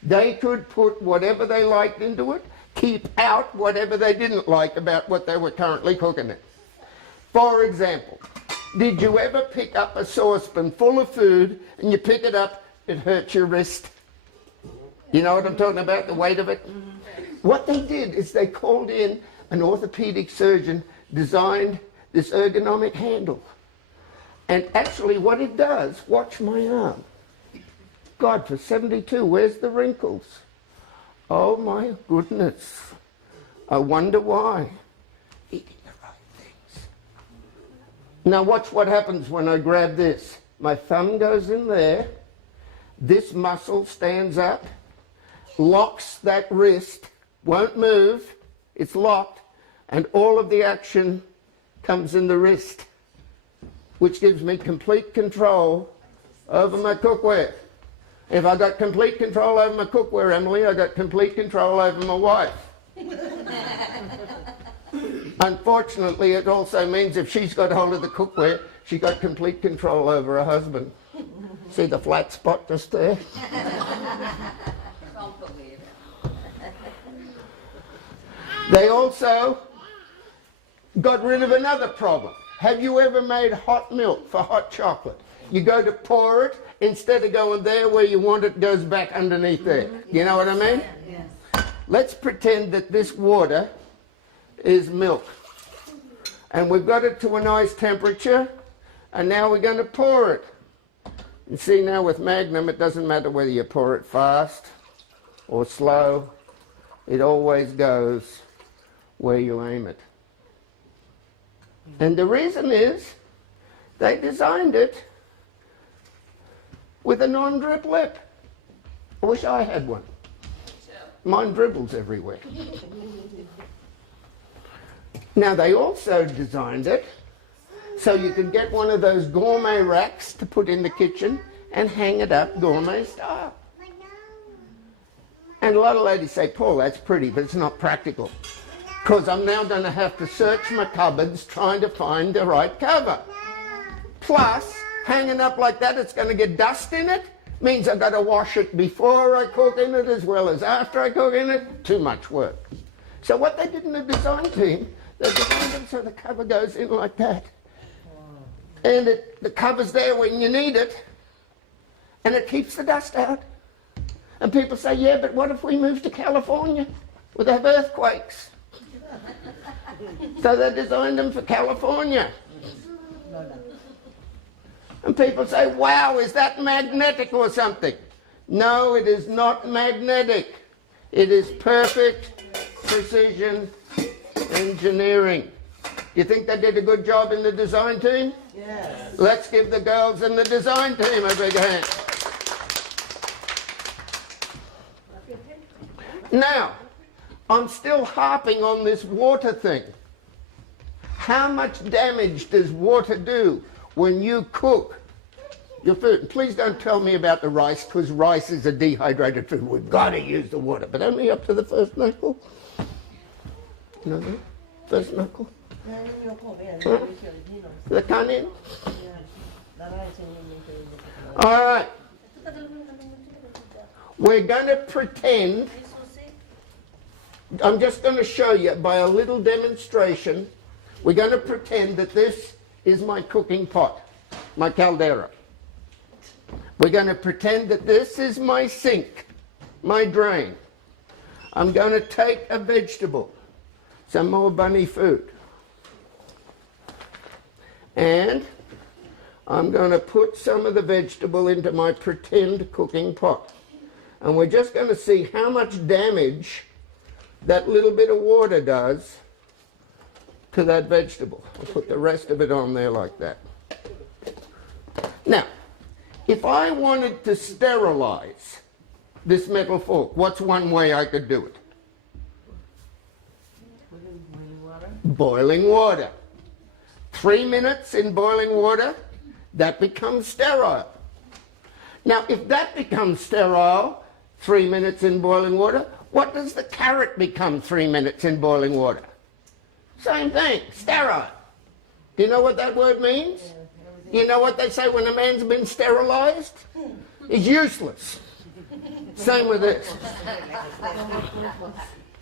They could put whatever they liked into it, keep out whatever they didn't like about what they were currently cooking it. For example, did you ever pick up a saucepan full of food and you pick it up, it hurts your wrist? You know what I'm talking about, the weight of it? What they did is they called in an orthopedic surgeon, designed this ergonomic handle. And actually what it does, watch my arm. God, for 72, where's the wrinkles? Oh my goodness. I wonder why. Eating the right things. Now watch what happens when I grab this. My thumb goes in there. This muscle stands up, locks that wrist, won't move, it's locked, and all of the action comes in the wrist, which gives me complete control over my cookware. If I got complete control over my cookware, Emily, I got complete control over my wife. Unfortunately, it also means if she's got hold of the cookware, she got complete control over her husband. See the flat spot just there? Don't believe it. They also got rid of another problem. Have you ever made hot milk for hot chocolate? You go to pour it, instead of going there where you want it, goes back underneath there. You know what I mean? Yes. Let's pretend that this water is milk. And we've got it to a nice temperature, and now we're going to pour it. You see now with Magnum, it doesn't matter whether you pour it fast or slow. It always goes where you aim it. And the reason is, they designed it with a non-drip lip. I wish I had one. Mine dribbles everywhere. Now they also designed it so you could get one of those gourmet racks to put in the kitchen and hang it up gourmet style. And a lot of ladies say, Paul, that's pretty, but it's not practical. Because I'm now going to have to search my cupboards trying to find the right cover. Plus, hanging up like that, it's going to get dust in it. Means I've got to wash it before I cook in it as well as after I cook in it. Too much work. So what they did in the design team, they designed it so the cover goes in like that. And the cover's there when you need it. And it keeps the dust out. And people say, yeah, but what if we move to California where they have earthquakes? So they designed them for California. And people say, wow, is that magnetic or something? No, it is not magnetic. It is perfect precision engineering. You think they did a good job in the design team? Yes. Let's give the girls in the design team a big hand. Now, I'm still harping on this water thing. How much damage does water do when you cook your food? Please don't tell me about the rice, because rice is a dehydrated food. We've got to use the water, but only up to the first knuckle. No, no. First knuckle. The kanin. All right. We're going to pretend, I'm just going to show you by a little demonstration, we're going to pretend that this is my cooking pot, my caldera. We're going to pretend that this is my sink, my drain. I'm going to take a vegetable, some more bunny food, and I'm going to put some of the vegetable into my pretend cooking pot. And we're just going to see how much damage that little bit of water does to that vegetable. I'll put the rest of it on there like that. Now, if I wanted to sterilize this metal fork, what's one way I could do it? Boiling water. 3 minutes in boiling water, that becomes sterile. Now, if that becomes sterile, 3 minutes in boiling water, what does the carrot become 3 minutes in boiling water? Same thing, sterile. Do you know what that word means? You know what they say when a man's been sterilized? He's useless. Same with this.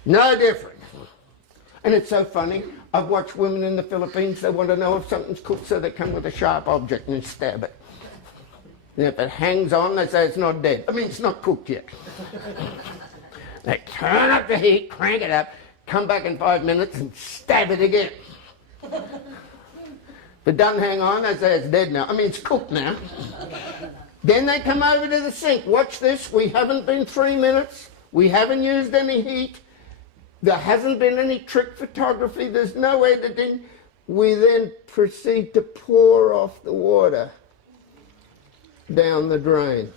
No different. And it's so funny, I've watched women in the Philippines, they want to know if something's cooked, so they come with a sharp object and stab it. And if it hangs on, they say it's not dead. I mean, it's not cooked yet. They turn up the heat, crank it up, come back in 5 minutes and stab it again. If it doesn't hang on, they say it's dead now. I mean, it's cooked now. Then they come over to the sink. Watch this. We haven't been 3 minutes. We haven't used any heat. There hasn't been any trick photography. There's no editing. We then proceed to pour off the water down the drain.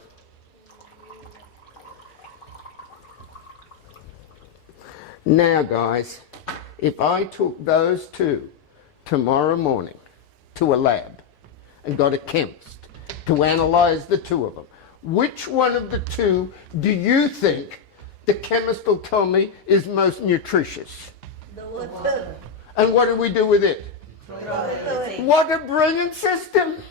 Now, guys, if I took those two tomorrow morning to a lab and got a chemist to analyze the two of them, which one of the two do you think the chemist will tell me is most nutritious? The water. And what do we do with it? What a brilliant system!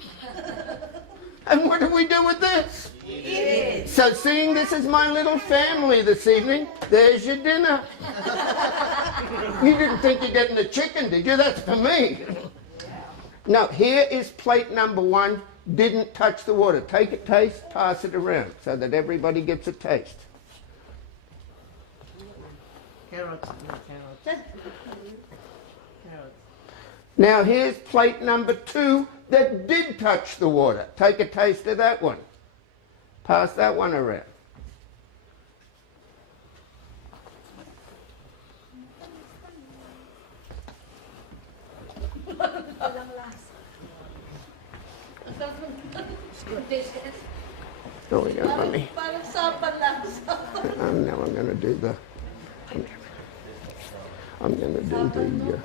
And what do we do with this? Eat. So seeing this is my little family this evening, there's your dinner. You didn't think you're getting the chicken, did you? That's for me. Now, here is plate number 1. Didn't touch the water. Take a taste, pass it around so that everybody gets a taste. Carrots. Carrots. Now, here's plate number 2 that did touch the water. Take a taste of that one. Pass that one around. Oh, we got money. Parang sapan lang. Now I'm going to do the... I'm going to do the...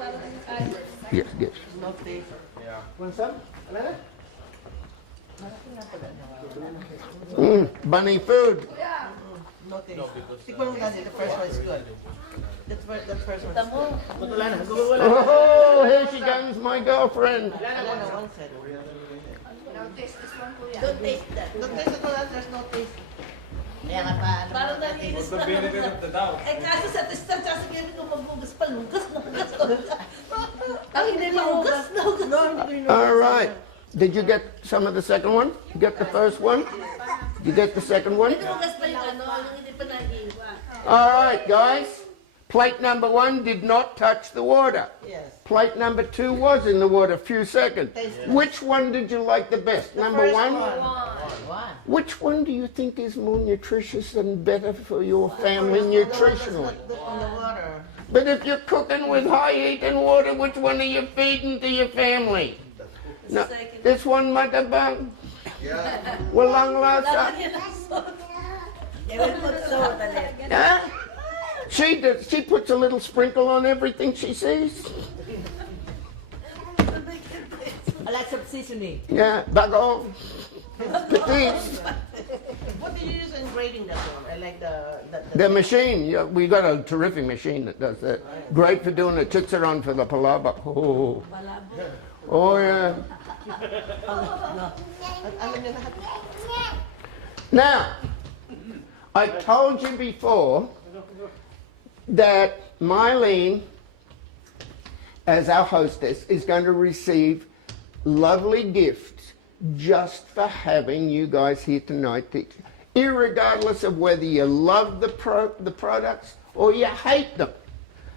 yes, yes. No taste. Yeah. Want some? Alala? Bunny food. No taste. Tikman mo natin, the first one is good. The first one is Tamo. good. Wala na. Wala. Oh, here she comes, my girlfriend. Wala na, one set. Don't taste that. Don't taste it, wala. There's no taste. Kaya nga pa, Parang nalinis For the na benefit of the doubt. Eh kaso sa testan, sasabihin ko magbugas pa, lugas. Ang hindi lugas. No, hindi ko All right. Did you get some of the second one? You get the first one? You get the second one? Hindi lugas pa yung ano, yung hindi pa naiiwa. All right, guys. Plate number 1 did not touch the water. Yes. Plate number 2 was in the water a few seconds. Tasty. Which one did you like the best? Number First 1? one. Which one do you think is more nutritious and better for your family nutritionally? On the water. But if you're cooking with high heat and water, which one are you feeding to your family? No, this one matabang. Yeah. Walang lasa. Lalagyan ng salt. They will put salt on it. Huh? She puts a little sprinkle on everything she sees. Lots of seasoning. Yeah, bago. Petites. What did you use in grading that one? I like the The machine, yeah, we got a terrific machine that does that. Great for doing the chitsaron for the palaba. Oh, oh yeah. alam niyo lahat. Now, I told you before that Mylene, as our hostess, is going to receive lovely gifts just for having you guys here tonight, irregardless of whether you love the products or you hate them,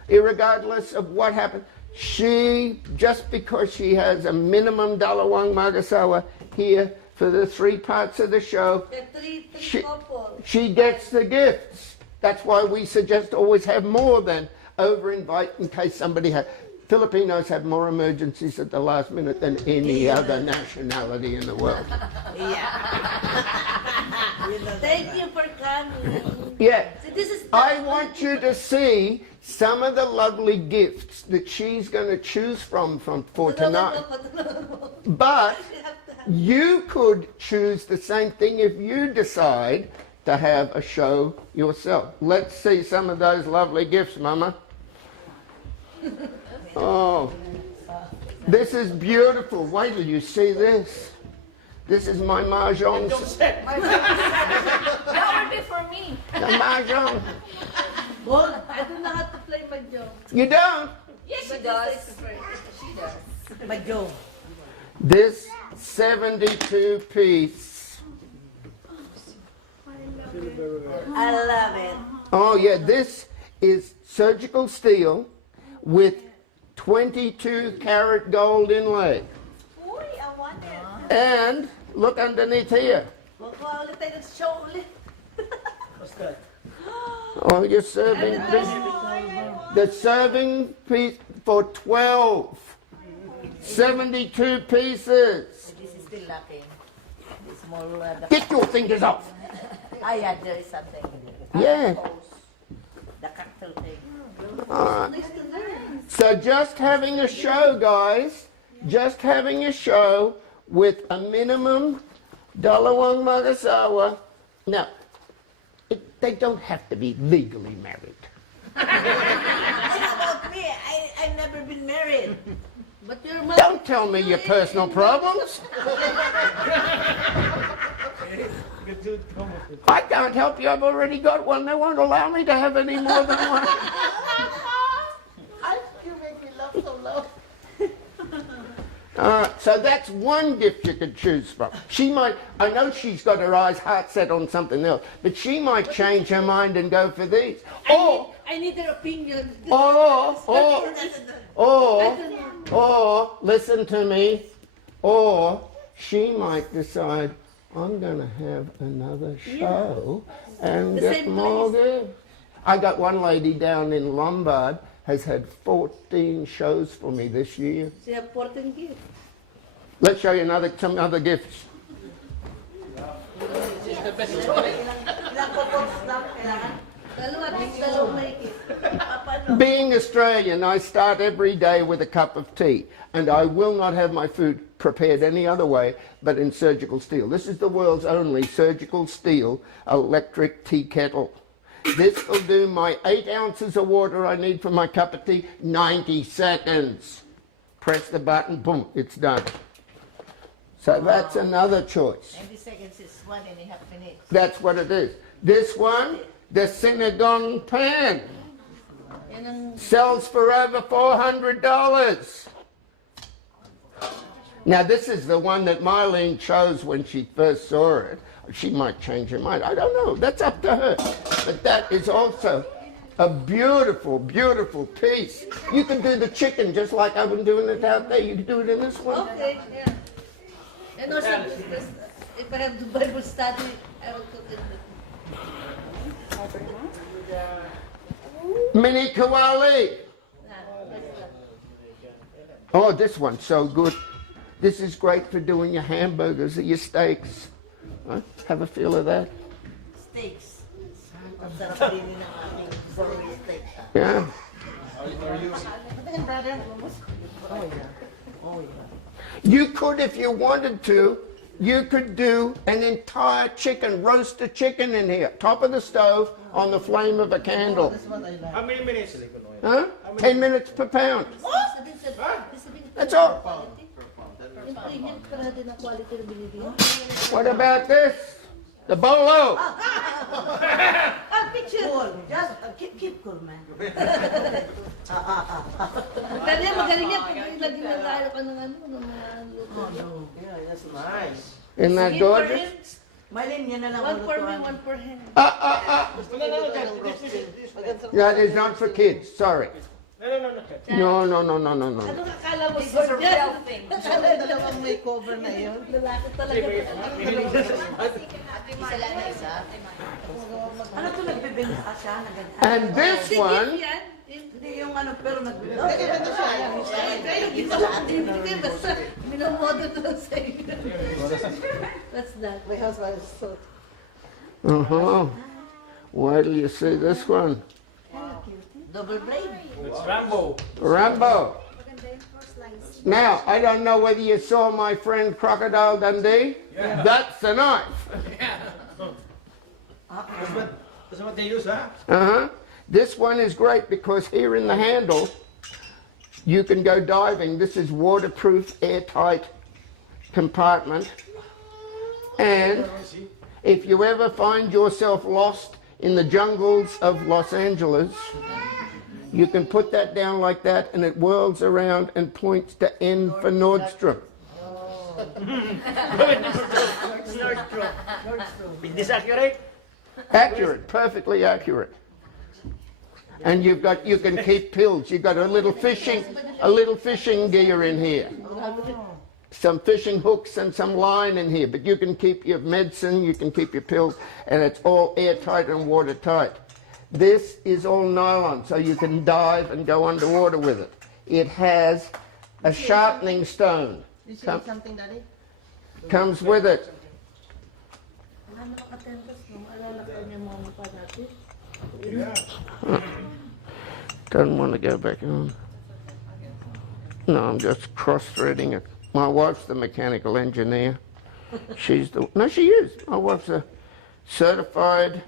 irregardless of what happened. She, just because she has a minimum Dalawang Magasawa here for the 3 parts of the show, Three she, couple. she gets the gifts. That's why we suggest always have more than over-invite in case somebody has. Filipinos have more emergencies at the last minute than any other nationality in the world. Thank you for coming. Yeah. So this is I want you to see some of the lovely gifts that she's going to choose from for tonight. But you could choose the same thing if you decide to have a show yourself. Let's see some of those lovely gifts, Mama. Oh, this is beautiful. Wait till you see this. This is my mahjong set. That would be for me. The mahjong. Well, I don't know how to play mahjong. You don't? Yes, she But does. this is different. She does. Madyo. This 72 piece. I love it. Oh yeah, this is surgical steel with 22 karat gold inlay. Uy, I want it. And look underneath here. Makuha ulit tayo ng show ulit. What's that? Oh, you're serving the serving piece for 12. 72 pieces. This is still lacking. It's more Get your fingers off. yeah, there is something. Yeah. The cocktail thing. All right. Nice to learn. So just having a show, guys. Just having a show with a minimum Dalawang Magasawa. Now, they don't have to be legally married. What about me? I've never been married. But your mom. Don't tell me your personal problems. I can't help you. I've already got one. They won't allow me to have any more than one. You make me laugh so loud. All right, so that's one gift you could choose from. She might, I know she's got her eyes heart set on something else, but she might change her mind and go for these. Or, I need their opinion. or, listen to me, or she might decide, I'm going to have another show and The get same more place. gifts. I got one lady down in Lombard, has had 14 shows for me this year. She have 14 gifts. Let's show you some other gifts. Dalawang mahigit. Paano? Being Australian, I start every day with a cup of tea, and I will not have my food prepared any other way but in surgical steel. This is the world's only surgical steel electric tea kettle. This will do my 8 ounces of water I need for my cup of tea, 90 seconds. Press the button, boom, it's done. So that's another choice. 90 seconds is 1.5 minutes. That's what it is. This one, the Sinigang pan, Yan ang sells for over $400. Now this is the one that Mylene chose when she first saw it. She might change her mind. I don't know. That's up to her. But that is also a beautiful, beautiful piece. You can do the chicken just like I've been doing it out there. You can do it in this one. okay, yeah. And also, if I have the Bible study, I will cook it. Mini Kawali. Oh, this one's so good. This is great for doing your hamburgers or your steaks. Huh? Have a feel of that? Steaks. Ang sarap din ng ating gourmet steak. Yeah. Patayin, brother. Oh, yeah. Oh, yeah. You could, if you wanted to, you could do an entire chicken, roast a chicken in here, top of the stove, on the flame of a candle. That's what I like. How many minutes? Huh? 10 minutes per pound. That's all. Yung premium pa natin ang quality na binibigyan. What about this? The bolo. Ah, picture! Cool. Just keep cool, man. Magaling yan. Lagi na tayo ka ng ano, ng mga luto. Oh, no. Yeah, that's nice. Isn't that Sige, for gorgeous? him. Maylin, yan na lang One for me, ulutuan. one for him. That is not for kids. Sorry. No, no, no, no, no, no. Ano kakala mo, This is a gorgeous? real thing. Dalawang makeover na yun. Lalaki talaga. Ano to, nagbibenta ka siya? na ganyan? And this one, Yan. Hindi yung ano, pero nagbibenta. Nagkikita siya. Basta minomodo to sa iyo. What's that? My husband is so... uh-huh. Wait till you see this one. Double blade. It's Rambo. Rambo. Now, I don't know whether you saw my friend Crocodile Dundee. Yeah. That's the knife. That's what they use, huh? Uh-huh. This one is great because here in the handle, you can go diving. This is waterproof, airtight compartment. And if you ever find yourself lost in the jungles of Los Angeles, you can put that down like that and it whirls around and points to N for Nordstrom. Is this accurate? Accurate, perfectly accurate. And you can keep pills. You've got a little fishing gear in here. Some fishing hooks and some line in here, but you can keep your medicine, you can keep your pills, and it's all airtight and watertight. This is all nylon, so you can dive and go underwater with it. It has a sharpening stone. You see something, Daddy? Comes with it. Ano nakatentas nung alala ka niya mama pa natin? Doesn't want to go back on. No, I'm just cross-threading it. My wife's the mechanical engineer. She is. My wife's a certified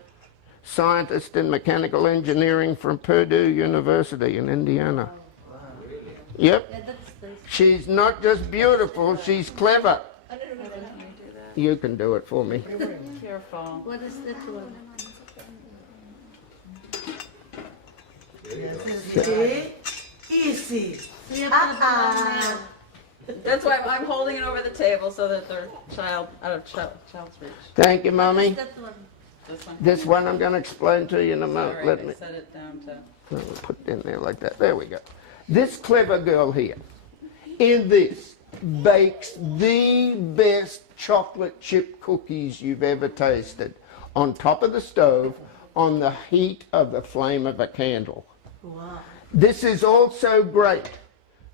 scientist in mechanical engineering from Purdue University in Indiana. Yep. Yeah, that's nice. She's not just beautiful, she's clever. You can do it for me. Careful. What is that one? See? Easy. Siya pa na. That's why I'm holding it over the table so that they're child's reach. Thank you, Mommy. That one. This one. This one I'm going to explain to you in a moment. Sorry, Let I me set it down to. put it in there like that. There we go. This clever girl here, in this, bakes the best chocolate chip cookies you've ever tasted on top of the stove on the heat of the flame of a candle. Wow. This is also great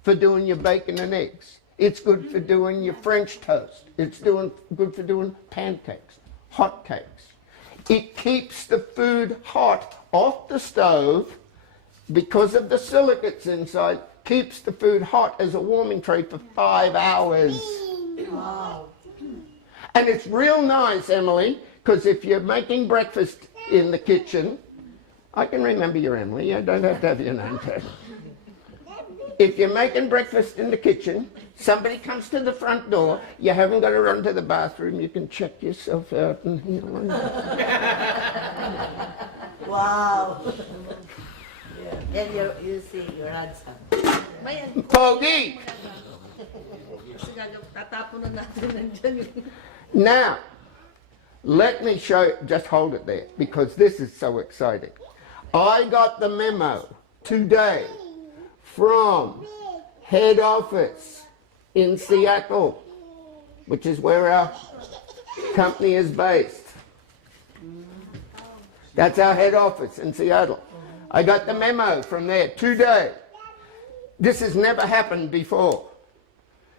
for doing your bacon and eggs. It's good for doing your French toast. It's good for doing pancakes, hot cakes. It keeps the food hot off the stove because of the silicates inside. Keeps the food hot as a warming tray for 5 hours. Wow. And it's real nice, Emily, because if you're making breakfast in the kitchen, I can remember your Emily, I don't have to have your name tag. If you're making breakfast in the kitchen, somebody comes to the front door, you haven't got to run to the bathroom, you can check yourself out and Wow. Then you see your handsome. Bayan. Pogi! Kasi tatapon na natin nandiyan yung... Now, let me show you, just hold it there, because this is so exciting. I got the memo today from head office in Seattle, which is where our company is based. That's our head office in Seattle. I got the memo from there today. This has never happened before.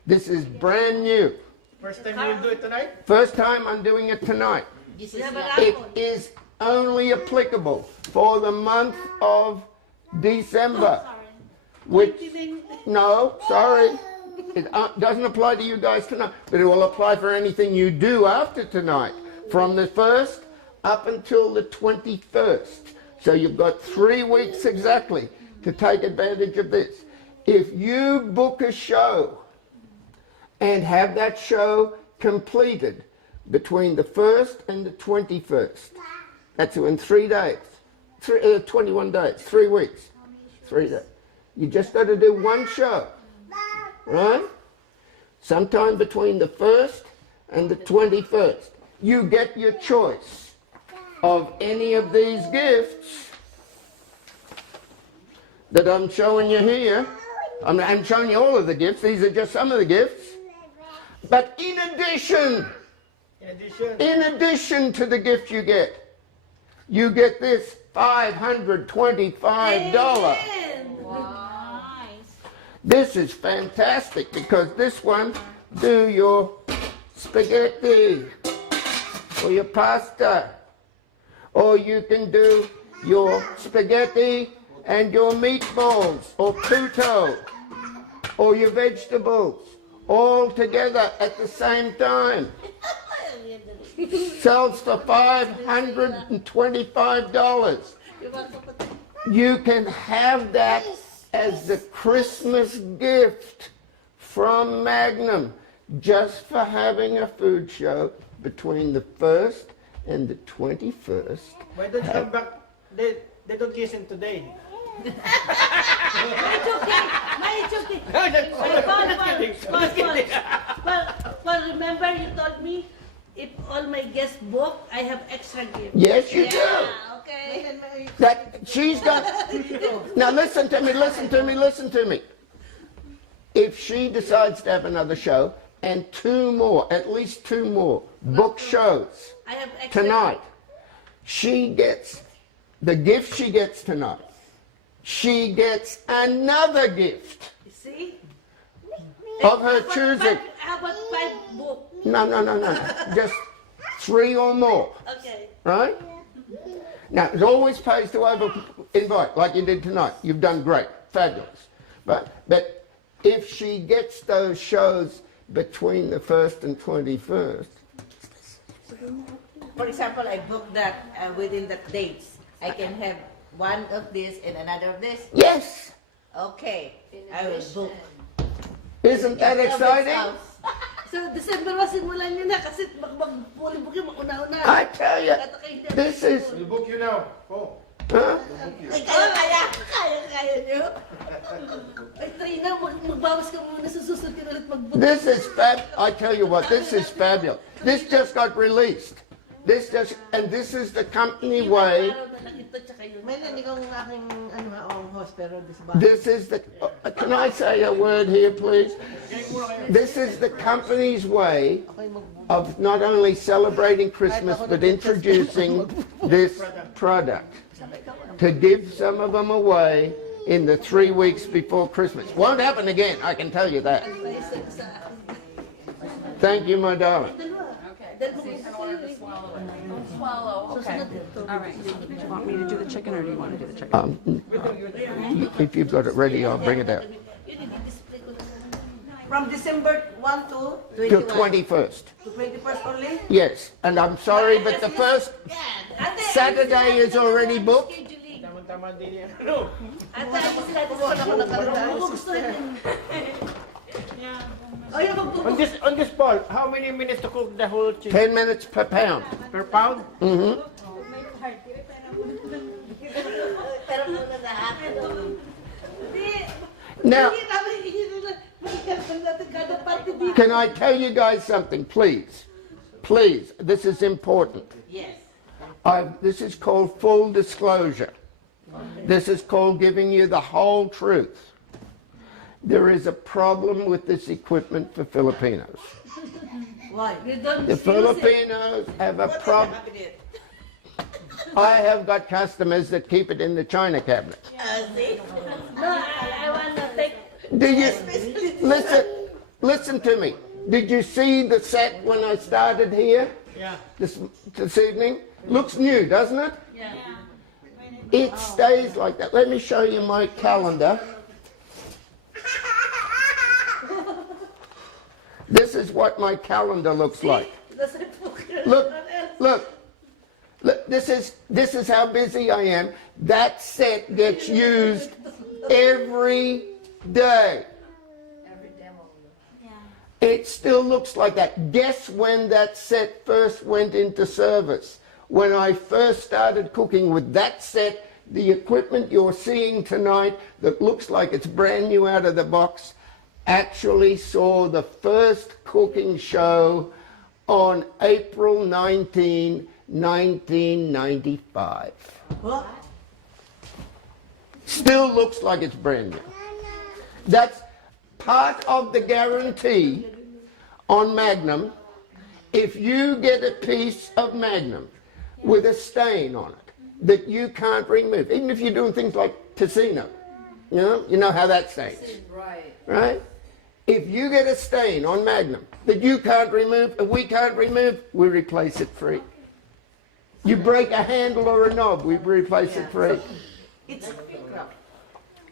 This is brand new. First time you will do it tonight? First time I'm doing it tonight. It is only applicable for the month of December. Which, no, sorry. It doesn't apply to you guys tonight, but it will apply for anything you do after tonight, from the 1st up until the 21st. So you've got 3 weeks exactly to take advantage of this. If you book a show and have that show completed between the 1st and the 21st, that's in 3 days, 21 days, 3 weeks, 3 days. You just got to do one show, right? Sometime between the 1st and the 21st. You get your choice of any of these gifts that I'm showing you here. I'm showing you all of the gifts. These are just some of the gifts. But in addition to the gift you get this $525. This is fantastic because this one, do your spaghetti or your pasta, or you can do your spaghetti and your meatballs or puto or your vegetables all together at the same time. Sells for $525. You can have that as the Christmas gift from Magnum just for having a food show between the 1st and the 21st. Why don't you come back? They don't listen today. It's okay. Paul, remember you told me if all my guests book, I have extra gift. Yes, you do. Okay. That she's got. Now listen to me. If she decides to have another show and at least two more book shows I have extra tonight, she gets the gift she gets tonight. She gets another gift You see? of her choosing. How about 5 books? No. Just 3 or more. Okay. Right? Now, it always pays to over-invite, like you did tonight. You've done great. Fabulous. But if she gets those shows between the 1st and 21st, For example, I booked that within the dates. I can have one of this and another of this. yes! Okay, I will book. Isn't that exciting? So, December simulan nyo na kasi mag-fully booking, mauna-una. I tell you, this is, We'll book you now. Go. huh? Ay, kaya nyo. Ay, Trina, magbawas ka muna sa susunod ka ulit mag-book. This is I tell you what, this is fabulous. This just got released. This is the company way. Araw na lang ito, tsaka yun. May naninig ang aking host, pero This is the, can I say a word here, please? This is the company's way of not only celebrating Christmas, but introducing this product to give some of them away in the 3 weeks before Christmas. Won't happen again, I can tell you that. Thank you, my darling. Okay. See, I wanted to swallow it. Don't swallow. Okay. All right. Do you want me to do the chicken or do you want to do the chicken? If you've got it ready, I'll bring it out. From December 1 to Till 21st. 21st only? Yes, and I'm sorry, but the first Saturday is already booked. Tama din yan. Ano? On this Paul, how many minutes to cook the whole chicken? 10 minutes per pound. Per pound? Mm-hmm. Pero muna na akin. Now, can I tell you guys something, please? Please, this is important. Yes. This is called full disclosure. This is called giving you the whole truth. There is a problem with this equipment for Filipinos. Why? The Filipinos have a problem. I have got customers that keep it in the china cabinet. See? No, I want to take. Do you listen to me? Did you see the set when I started here Yeah. this evening? Looks new, doesn't it? Yeah. It stays like that. Let me show you my calendar. This is what my calendar looks like. That's my book. Look, look. Look, this is how busy I am. That set gets used every day. It still looks like that. Guess when that set first went into service? When I first started cooking with that set, the equipment you're seeing tonight that looks like it's brand new out of the box actually saw the first cooking show on April 19, 1995. What? Still looks like it's brand new. That's part of the guarantee on Magnum. If you get a piece of Magnum with a stain on it that you can't remove, even if you're doing things like casino, you know how that stains, right? If you get a stain on Magnum that you can't remove and we can't remove, we replace it free. You break a handle or a knob, we replace it free. It's a bankrupt.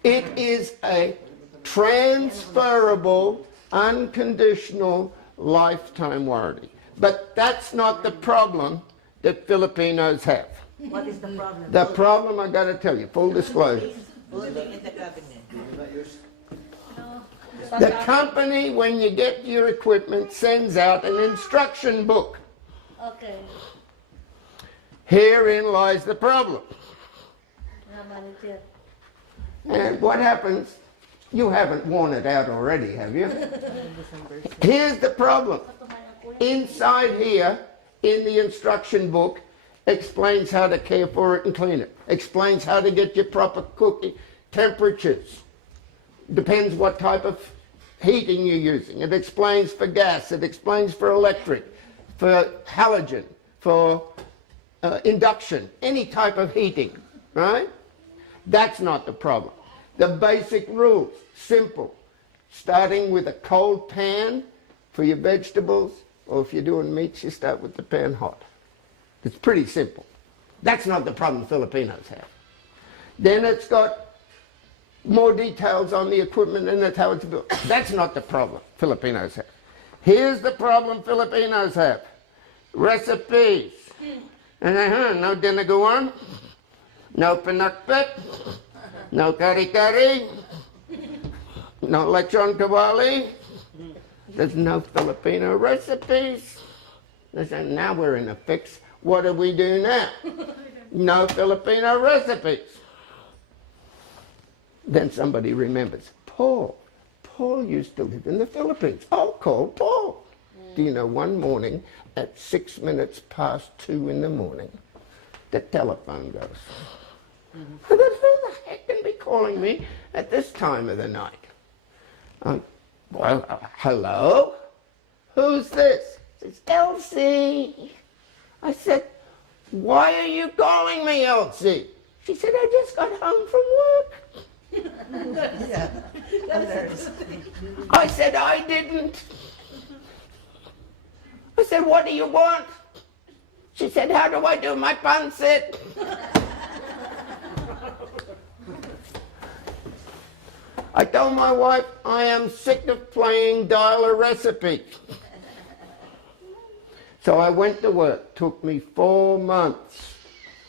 It is a transferable, unconditional lifetime warranty. But that's not the problem that Filipinos have. What is the problem? The problem, I got to tell you, full disclosure. Holding in the cabinet. The company, when you get your equipment, sends out an instruction book. Okay. Herein lies the problem. Manager. And what happens? You haven't worn it out already, have you? Here's the problem. Inside here, in the instruction book, explains how to care for it and clean it. Explains how to get your proper cooking temperatures. Depends what type of heating you're using. It explains for gas. It explains for electric, for halogen, for induction, any type of heating, right? That's not the problem. The basic rules, simple. Starting with a cold pan for your vegetables, or if you're doing meats, you start with the pan hot. It's pretty simple. That's not the problem Filipinos have. Then it's got more details on the equipment and that's how it's built. That's not the problem Filipinos have. Here's the problem Filipinos have. Recipes. No dinuguan, no pinakpit, no kari-kari, no lechon kawali. There's no Filipino recipes. They say, now we're in a fix. What do we do now? No Filipino recipes. Then somebody remembers, Paul used to live in the Philippines. I'll call Paul. Do you know, one morning at 6 minutes past 2 in the morning, the telephone goes. I thought, who the heck can be calling me at this time of the night? Hello? Who's this? It's Elsie. I said, why are you calling me, Elsie? She said, I just got home from work. I said, I didn't. I said, what do you want? She said, how do I do my pancit? I told my wife, I am sick of playing dial a recipe. So I went to work. Took me 4 months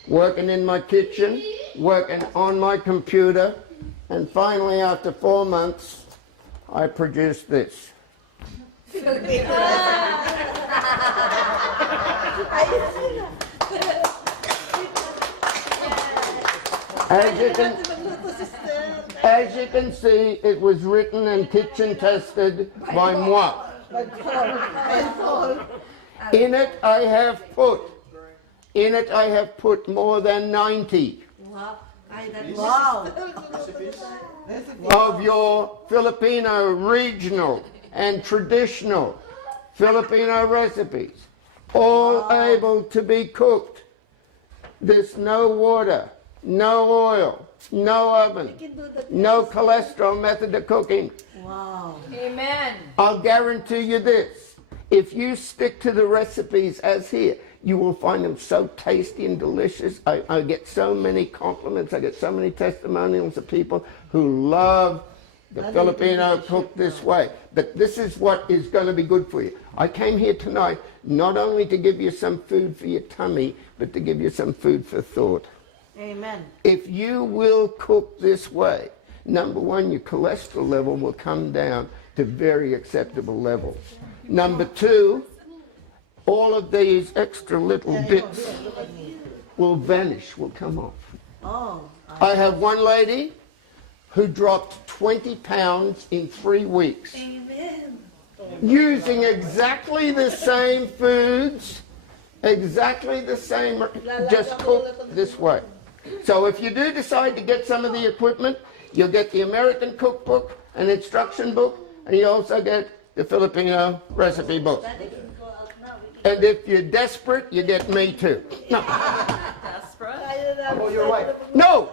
working in my kitchen, working on my computer, and finally after 4 months, I produced this. As you can see, it was written and kitchen tested by moi. In it I have put more than 90 of your Filipino regional and traditional Filipino recipes, all able to be cooked. There's no water, no oil, no oven, no cholesterol method of cooking. Wow. Amen. I'll guarantee you this. If you stick to the recipes as here, you will find them so tasty and delicious. I get so many compliments. I get so many testimonials of people who love The Filipino cook this way. But this is what is going to be good for you. I came here tonight not only to give you some food for your tummy, but to give you some food for thought. Amen. If you will cook this way, number one, your cholesterol level will come down to very acceptable levels. Number two, all of these extra little bits will vanish, will come off. Oh. I have one lady who dropped 20 pounds in 3 weeks. Amen. Using exactly the same foods, exactly the same, just cooked this way. So if you do decide to get some of the equipment, you'll get the American cookbook, an instruction book, and you also get the Filipino recipe book. Daddy can go out now. We can And if you're desperate, you get me too. No. Desperate? tayo na. Oh, your wife. No!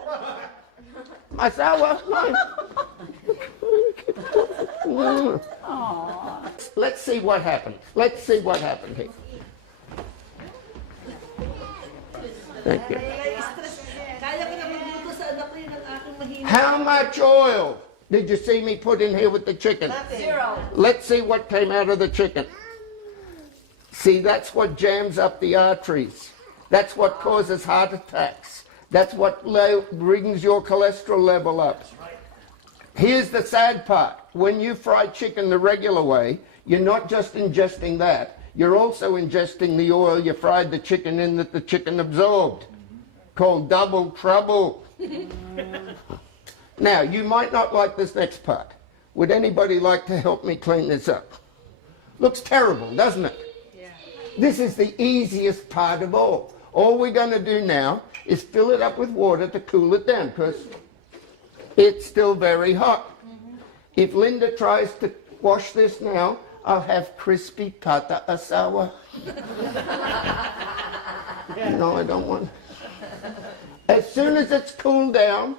Asawa, no. Let's see what happened. Let's see what happened here. Thank you. Kaya ko na magluto sa anak ko yun ang aking mahina. How much oil did you see me put in here with the chicken? 0. Let's see what came out of the chicken. See, that's what jams up the arteries. That's what causes heart attacks. That's what brings your cholesterol level up. Here's the sad part. When you fry chicken the regular way, you're not just ingesting that. You're also ingesting the oil you fried the chicken in that the chicken absorbed. Called double trouble. Now, you might not like this next part. Would anybody like to help me clean this up? Looks terrible, doesn't it? Yeah. This is the easiest part of all. All we're going to do now is fill it up with water to cool it down because it's still very hot. If Linda tries to wash this now, I'll have crispy pata asawa. No, I don't want. As soon as it's cooled down,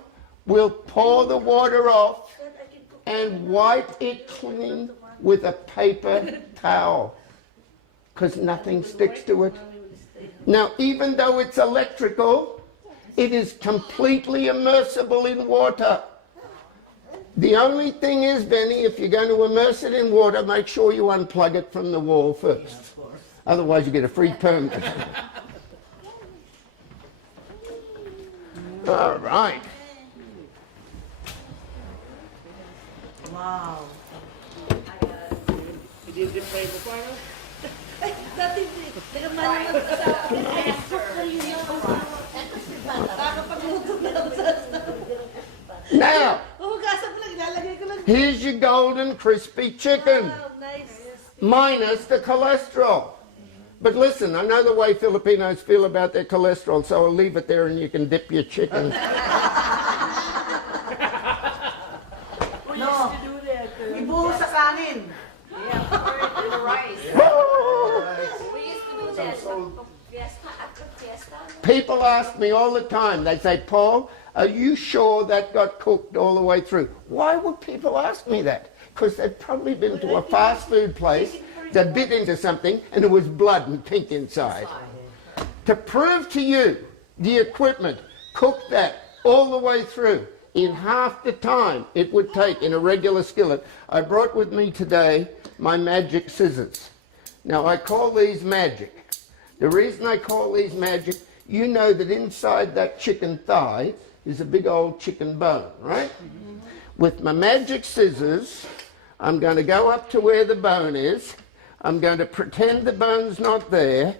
we'll pour the water off and wipe it clean with a paper towel because nothing sticks to it. Now, even though it's electrical, it is completely immersible in water. The only thing is, Benny, if you're going to immerse it in water, make sure you unplug it from the wall first. Otherwise, you get a free permit. All right. Wow. Did you pray for fire? Ay, dati, teka man naman sa akin. Ay, cook na yun yung nakakapagluto na ako sa Now, hugasan ko lang, ilalagay ko lang. here's your golden crispy chicken, Wow, nice. minus the cholesterol. But listen, I know the way Filipinos feel about their cholesterol, so I'll leave it there and you can dip your chicken. No. Ibuhos sa kanin. The rice. We used to do that fiesta after fiesta. People ask me all the time, they say, Paul, are you sure that got cooked all the way through? Why would people ask me that? Because they've probably been to a fast food place, they bit into something, and it was blood and pink inside. To prove to you the equipment cooked that all the way through in half the time it would take in a regular skillet, I brought with me today my magic scissors. Now, I call these magic. The reason I call these magic, you know that inside that chicken thigh is a big old chicken bone, right? With my magic scissors, I'm going to go up to where the bone is. I'm going to pretend the bone's not there,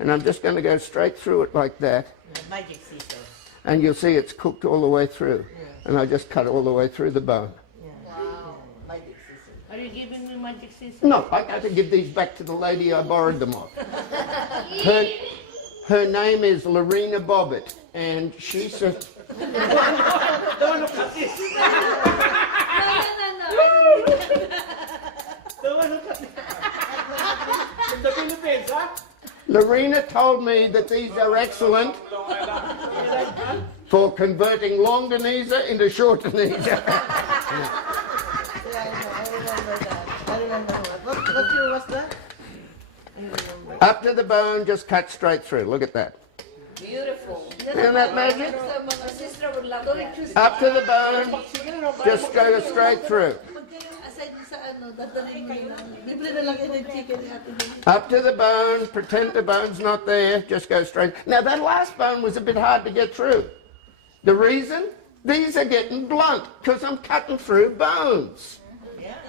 and I'm just going to go straight through it like that. Magic scissors. And you'll see it's cooked all the way through. And I just cut all the way through the bone. Wow. Magic scissors. Are you giving me magic scissors? No, I got to give these back to the lady I borrowed them off. Her name is Lorena Bobbitt, and she said, Don't look at this. Don't look at this. In the Philippines, huh? Lorena told me that these are excellent for converting longanisa into shortanisa. Yeah, I remember that. I remember that. What year was that? I remember. Up to the bone, just cut straight through. Look at that. Beautiful. Isn't that magic? My sister would love that. Up to the bone, just go straight through. Pag kayo aside sa ano, dadalhin ko yun. Bibili na lang kayo ng chicken ni Ate Lily. Up to the bone, pretend the bone's not there, just go straight. Now that last bone was a bit hard to get through. The reason? These are getting blunt, because I'm cutting through bones.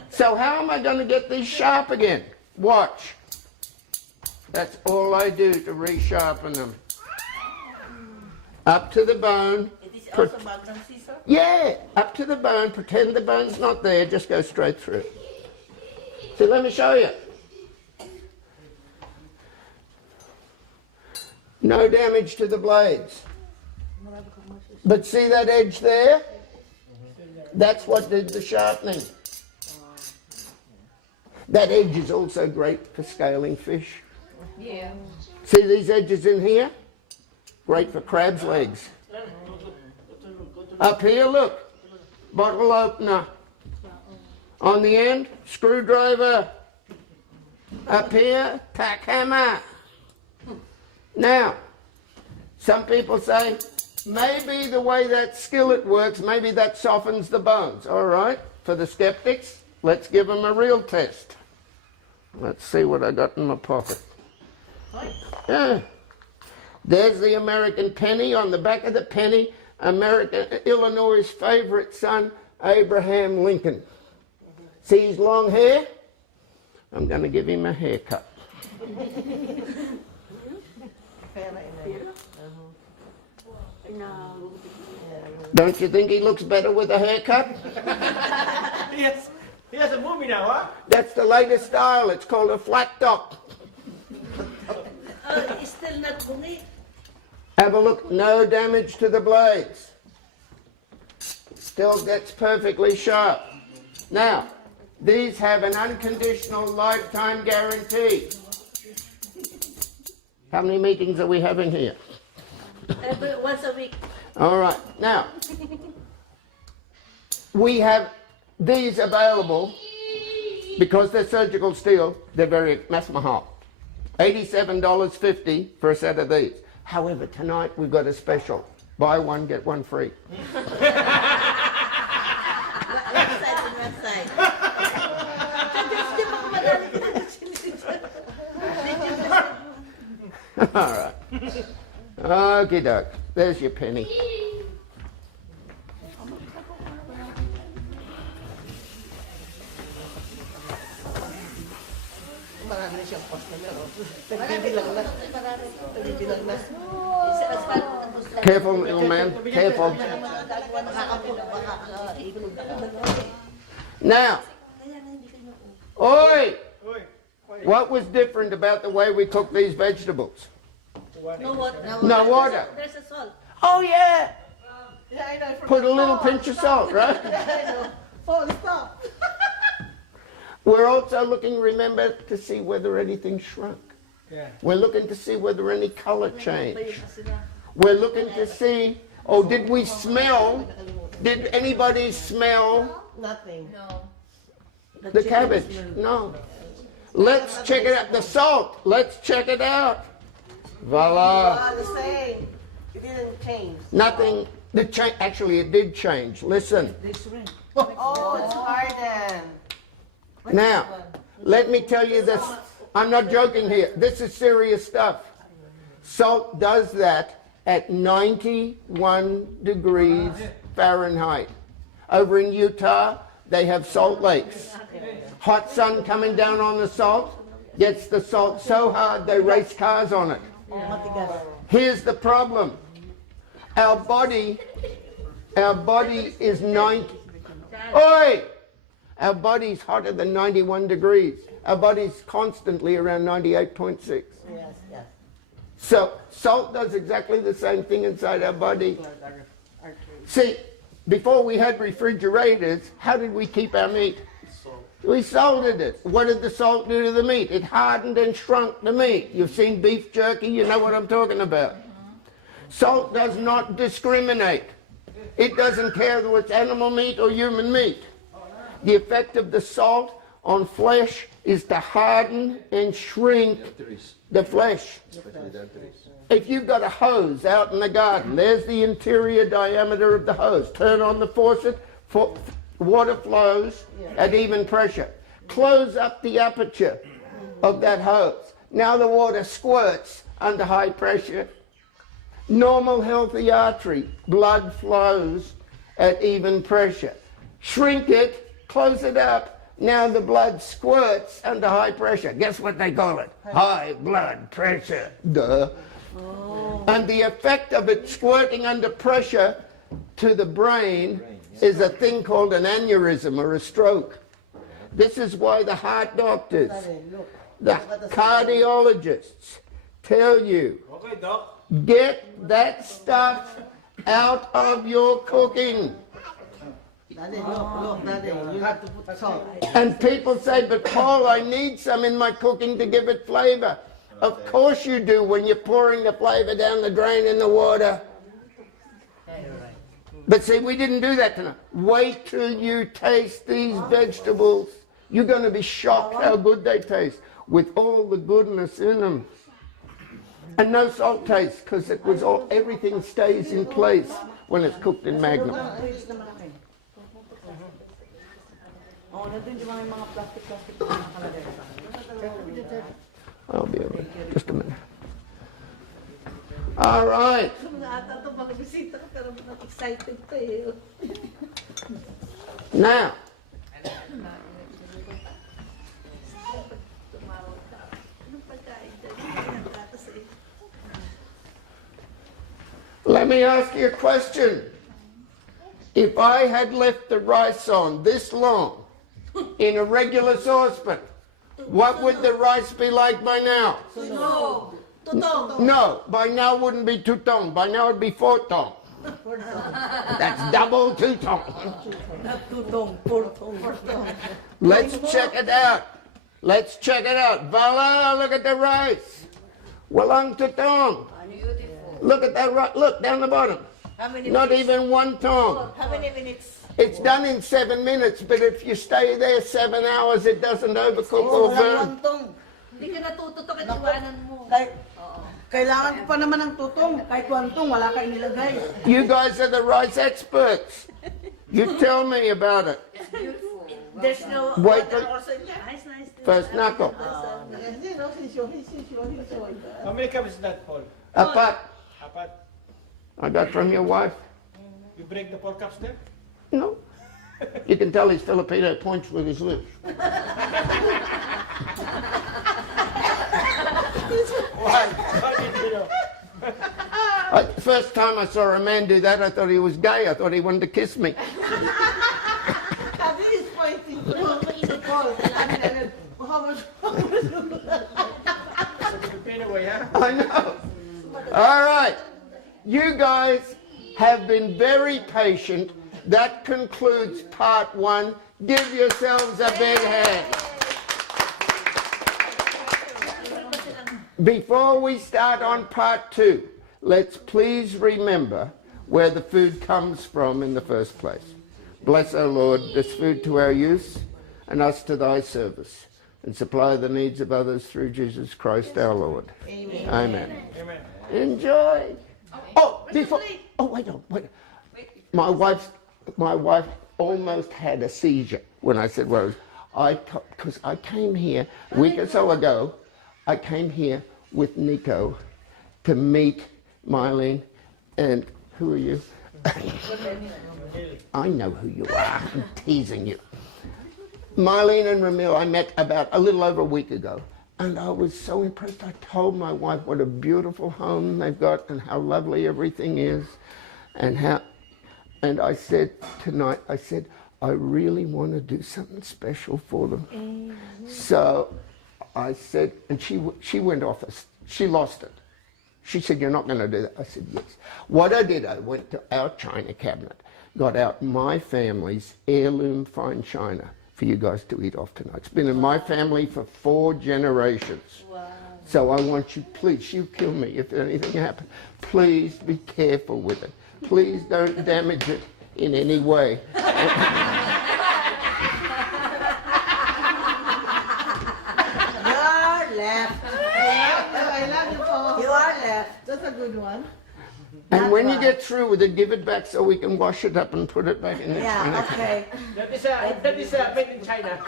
So how am I going to get these sharp again? Watch. That's all I do to resharpen them. Up to the bone. It is also Magnum scissor? Yeah, up to the bone, pretend the bone's not there, just go straight through. So let me show you. No damage to the blades. But see that edge there? That's what did the sharpening. That edge is also great for scaling fish. Yeah. See these edges in here? Great for crab's legs. Up here, look. Bottle opener. On the end, screwdriver. Up here, tack hammer. Now, some people say, maybe the way that skillet works, maybe that softens the bones. All right, for the skeptics, let's give them a real test. Let's see what I got in my pocket. Yeah. There's the American penny. On the back of the penny, Illinois' favorite son, Abraham Lincoln. See his long hair? I'm going to give him a haircut. No. Don't you think he looks better with a haircut? He has a movie now, huh? That's the latest style. It's called a flat top. It's still not bungi. Have a look. No damage to the blades. Still gets perfectly sharp. Now, these have an unconditional lifetime guarantee. How many meetings are we having here? Once a week. All right. Now, we have these available because they're surgical steel. They're very mahal. $87.50 for a set of these. However, tonight we've got a special. Buy one, get one free. Left side and left side. All right. Okie doke. There's your penny. Marami na siyang customer. Nagbibilang na. Nagbibilang na. Careful, little man. Careful. Now, oi! What was different about the way we cook these vegetables? No water. No water. There's a salt. Oh yeah! Yeah, I know. Put a little pinch of salt, right? I know. Oh, stop. We're also looking, remember, to see whether anything shrunk. Yeah. We're looking to see whether any color changed. We're looking to see, oh, did we smell, did anybody smell Nothing. No. the cabbage? No. Let's check it out. The salt, let's check it out. Voila. Ah, the same. It didn't change. Nothing, actually it did change. Listen. Oh, it's hardened. Now, let me tell you this. I'm not joking here. This is serious stuff. Salt does that at 91 degrees Fahrenheit. Over in Utah, they have salt lakes. Hot sun coming down on the salt gets the salt so hard they race cars on it. Here's the problem. Our body is 90. Oi! Our body's hotter than 91 degrees. Our body's constantly around 98.6. Yes, yes. So salt does exactly the same thing inside our body. See, before we had refrigerators, how did we keep our meat? We salted it. What did the salt do to the meat? It hardened and shrunk the meat. You've seen beef jerky, you know what I'm talking about. Salt does not discriminate. It doesn't care whether it's animal meat or human meat. The effect of the salt on flesh is to harden and shrink The flesh. If you've got a hose out in the garden, there's the interior diameter of the hose. Turn on the faucet, water flows at even pressure. Close up the aperture of that hose. Now the water squirts under high pressure. Normal healthy artery, blood flows at even pressure. Shrink it, close it up. Now the blood squirts under high pressure. Guess what they call it? High blood pressure. Duh. Oh. And the effect of it squirting under pressure to the brain is a thing called an aneurysm or a stroke. This is why the heart doctors, the cardiologists tell you, Okay, Doc. get that stuff out of your cooking. Daddy, look, Daddy, you have to put salt. And people say, but Paul, I need some in my cooking to give it flavor. Of course you do when you're pouring the flavor down the drain in the water. But see, we didn't do that tonight. Wait till you taste these vegetables. You're going to be shocked how good they taste with all the goodness in them. And no salt taste because it was all, everything stays in place when it's cooked in Magnum. I'll be over. Just a minute. All right. Now, let me ask you a question. If I had left the rice on this long in a regular saucepan, what would the rice be like by now? No. Tutong. No, by now it wouldn't be tutong. By now it'd be fourtong. That's double tutong. Let's check it out. Let's check it out. Voila, look at the rice. Walang tutong. Look at that rice. Look down the bottom. How many Not minutes? even one tong. How many minutes? It's done in 7 minutes, but if you stay there 7 hours, it doesn't overcook or burn. Hindi ka natututok at iwanan mo. Kailangan ko pa naman ng tutong. Kahit wantong, wala ka inilagay. You guys are the rice experts. You tell me about it. There's no Wait water for- also in there. Nice. First knuckle. Hindi, no, he's sure. How many cups is that, Paul? Apat. Apat. I got from your wife. You break the 4 cups there? No. You can tell he's Filipino, points with his lips. Why? How did you know? First time I saw a man do that, I thought he was gay. I thought he wanted to kiss me. Daddy is pointing to Paul. How much? Filipino way, huh? I know. All right. You guys have been very patient. That concludes part 1. Give yourselves a big hand. Before we start on part 2, let's please remember where the food comes from in the first place. Bless, O Lord, this food to our use and us to thy service, and supply the needs of others through Jesus Christ our Lord. Amen. Amen. Amen. Enjoy. Oh, before. Oh, wait. My wife almost had a seizure when I said, well, because I came here a week or so ago. I came here with Nico to meet Mylene, and who are you? I know who you are. I'm teasing you. Mylene and Ramil I met about a little over a week ago, and I was so impressed. I told my wife what a beautiful home they've got and how lovely everything is, and I said tonight, I really want to do something special for them. So I said, and she went off, she lost it. She said, you're not going to do that. I said, yes. What I did, I went to our china cabinet, got out my family's heirloom fine china for you guys to eat off tonight. It's been in my family for 4 generations. Wow. So I want you, please, you kill me if anything happens. Please be careful with it. Please don't damage it in any way. Your left. left. That's a good one. And when you get through with it, give it back so we can wash it up and put it back in the Yeah, okay. That is made in China.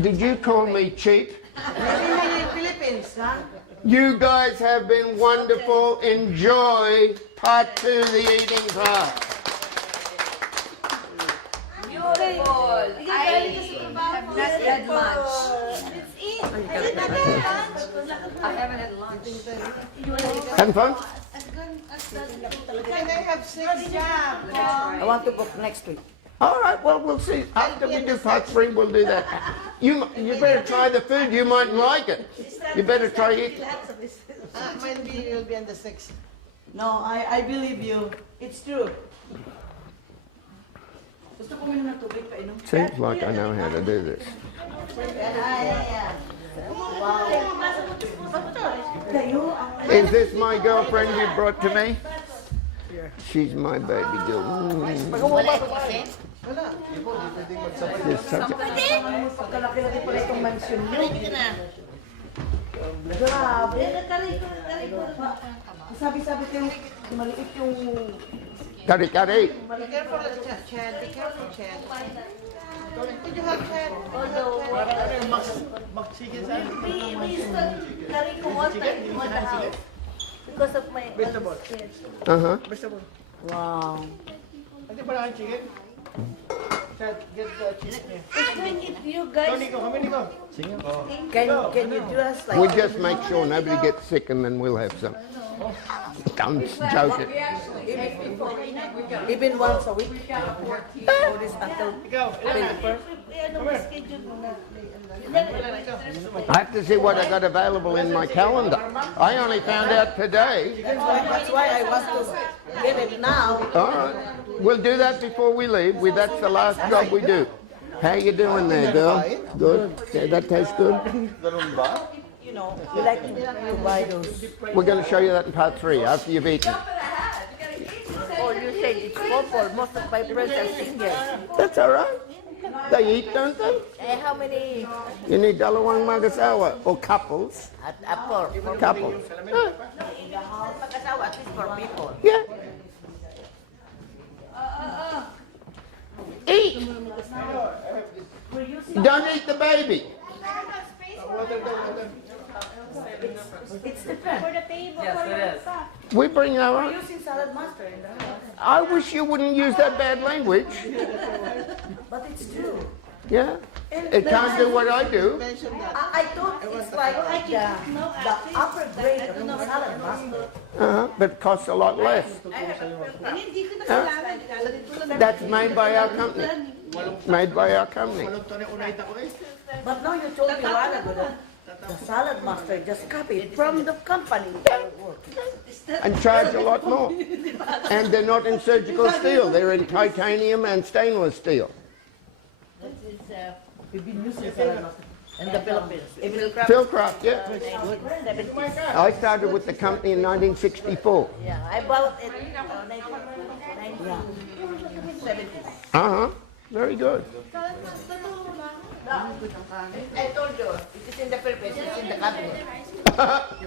Did you call me cheap? Maybe in Philippines, huh? You guys have been wonderful. Enjoy part 2, the eating class. Beautiful. I have not had lunch. I haven't had lunch. Having fun? Can I have 6 jobs? I want to book next week. All right, well, we'll see. After we do part 3, we'll do that. You better try the food. You mightn't like it. You better try it. Mine will be on the 6th. No, I believe you. It's true. Gusto ko minum ng tubig pa inom. Seems like I know how to do this. Is this my girlfriend you brought to me? She's my baby girl. She's such a... Pagkalaki-laki pala itong mansion nyo. Grabe. Sabi-sabi ko yung maliit yung... Kari. Be careful, Chad. Be careful, Chad. Did you have Chad? We used to carry ko water in the house because of my kids. Uh-huh. Vegetable. Wow. Ate, wala kang chicken? Chad, get the chicken. If you guys Tony, go. Kami go. Can you do us like... We just make sure nobody gets sick and then we'll have some. Don't joke it. Even once a week? For this until... Ikaw, schedule mo na. I have to see what I got available in my calendar. I only found out today. That's why I want to get it now. All right. We'll do that before we leave. That's the last job we do. How you doing there, girl? Good? Yeah, that tastes good? You know, we like to buy those. We're going to show you that in part 3 after you've eaten. Oh, you said it's couple. Most of my friends are single. That's all right. They eat, don't they? How many? You need dalawang mag-asawa or couples. Four. Couples. Mag-asawa, at least 4 people. Yeah. Eat. Don't eat the baby. It's different. For the table, Yes, for it your is. stuff. We bring our own. Using salad master in the house. I wish you wouldn't use that bad language. But it's true. Yeah. It can't do what I do. Mention that. I thought it's like the upper grade of the salad master. But it costs a lot less. That's made by our company. Made by our company. But now you told me a while ago that the salad master just copied from the company. And charge a lot more. And they're not in surgical steel. They're in titanium and stainless steel. We've been using salad master in the Philippines. Philcraft, yeah. I started with the company in 1964. Yeah, I bought it in 1970s. Very good. I told you, it is in the Philippines, it's in the cabinet.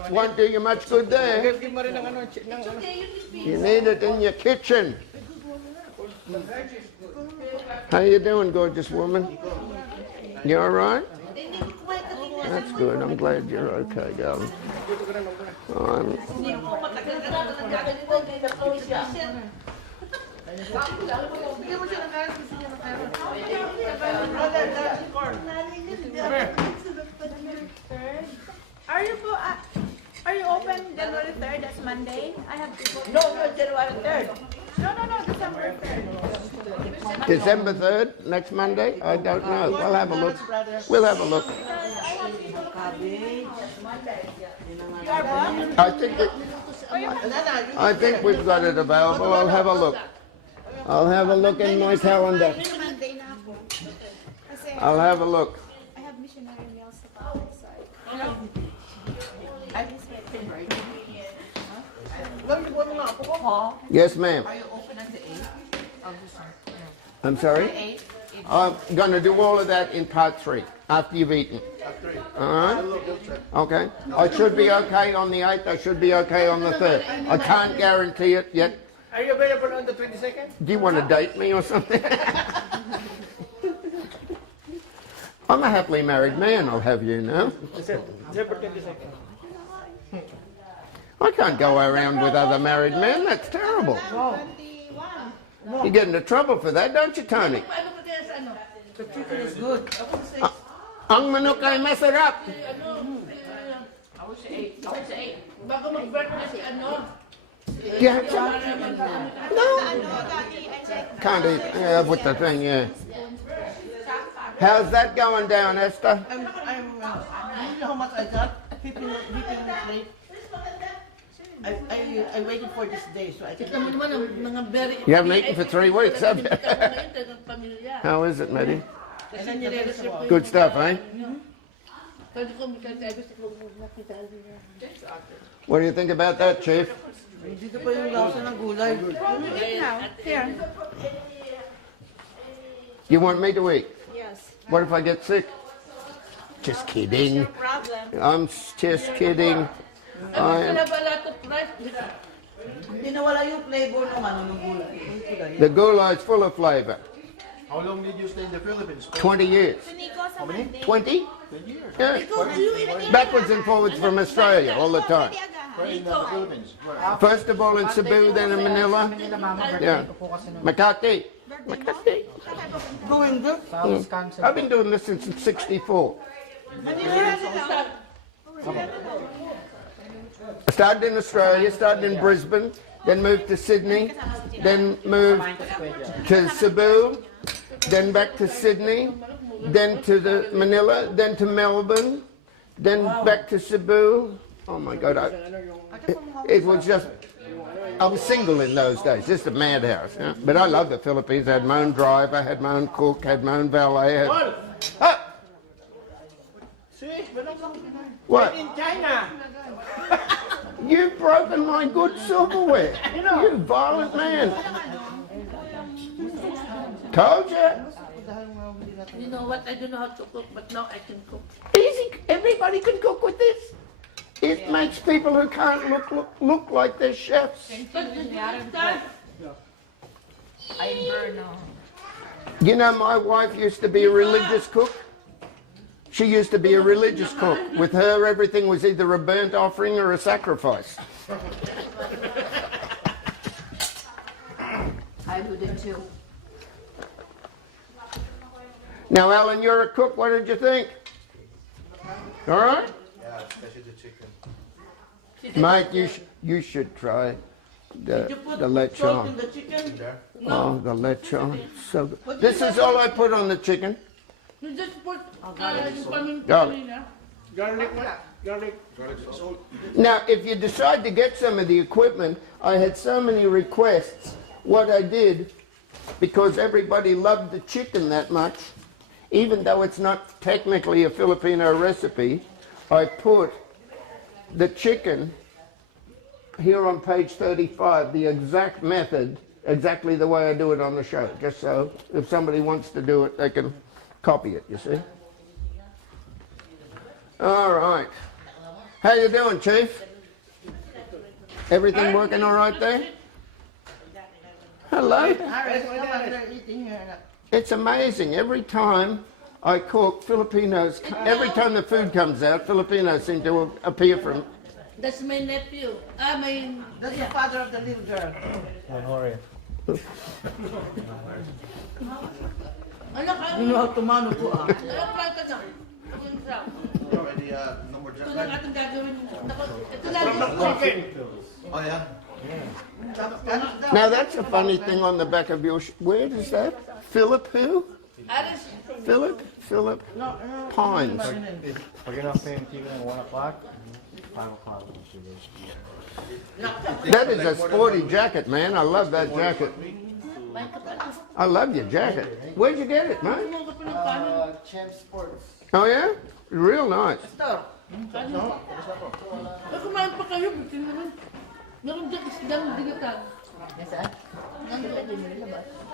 Won't do you much good there. You need it in your kitchen. How you doing, gorgeous woman? You all right? That's good. I'm glad you're okay, darling. Are you open January 3rd? That's Monday. I have to go. No, January 3rd. No, December 3rd. December 3rd, next Monday? I don't know. We'll have a look. We'll have a look. I think we've got it available. I'll have a look. I'll have a look in my calendar. I'll have a look. I have missionary meals about it, so I miss my favorite. Yes, ma'am. Are you open at the 8th of December? I'm sorry? 8th? I'm going to do all of that in part 3, after you've eaten. All right? Okay. I should be okay on the 8th. I should be okay on the 3rd. I can't guarantee it yet. Are you available on the 22nd? Do you want to date me or something? I'm a happily married man, I'll have you know. December 22nd. I can't go around with other married men. That's terrible. You get into trouble for that, don't you, Tony? Ano ba kaya sa ano? The chicken is good. Ang manok ay masarap. Bago mag-birthday si ano? Do you have some? No. Can't eat with the thing, yeah. How's that going down, Esther? You know how much I got? 15 late. I waited for this day so I can. Tignan mo naman ang mga very... You haven't eaten for 3 weeks, have you? How is it, Maddie? Kasi nire-reserve ko Good stuff, eh? Pwede ko gusto ko makita niya. What do you think about that, Chief? Dito pa yung lasa ng gulay. Here. You want me to eat? Yes. What if I get sick? Just kidding. Problem. I'm just kidding. Ano sila ba lahat of rice? Hindi nawala yung flavor ng ano ng gulay. Yung gulay. The goulai is full of flavor. How long did you stay in the Philippines? 20 years. How many? 20? 10 years. Yeah. Backwards and forwards from Australia all the time. Where in the Philippines? Where? First of all in Cebu, then in Manila. Yeah. Makati. Makati. Going good. I've been doing this since 64. I started in Australia, started in Brisbane, then moved to Sydney, then moved to Cebu, then back to Sydney, then to Manila, then to Melbourne, then back to Cebu. Oh my God, it was just, I was single in those days, just a madhouse. Yeah? But I love the Philippines. I had my own driver, had my own cook, had my own valet. See? What? In China. You've broken my good silverware. You violent man. Told you. You know what? I don't know how to cook, but now I can cook. Easy. Everybody can cook with this. It makes people who can't look like they're chefs. You know, my wife used to be a religious cook. She used to be a religious cook. With her, everything was either a burnt offering or a sacrifice. I would it too. Now, Alan, you're a cook. What did you think? All right? Yeah, especially the chicken. Mate, you should try the Salt lechon. in the chicken. There? Oh, the lechon. So good. This is all I put on the chicken. You just put yung paminta Garlic. nila. Garlic what? Garlic. Salt. Now, if you decide to get some of the equipment, I had so many requests. What I did, because everybody loved the chicken that much, even though it's not technically a Filipino recipe, I put the chicken here on page 35, the exact method, exactly the way I do it on the show, just so if somebody wants to do it, they can copy it, you see. All right. How you doing, Chief? Everything working all right there? Hello. It's amazing. Every time I cook, Filipinos, every time the food comes out, Filipinos seem to appear from. That's my nephew. That's the father of the little girl. Ano ka? You know how to mano po ah. Ano plan ka na? Yung crowd. Already, no more Ito jet lang lag. ating gagawin. Ito lang From the yung pocket. Oh, yeah? Now that's a funny thing on the back of your. Where is that? Philip who? Alice. Philip Pines. Pag enough yung chicken at 1 o'clock, 5 o'clock. That is a sporty jacket, man. I love that jacket. I love your jacket. Where'd you get it, man? Champ Sports. Oh yeah, real nice. Kumain pa kayo. Bitin naman. Meron dyan isdang digatan.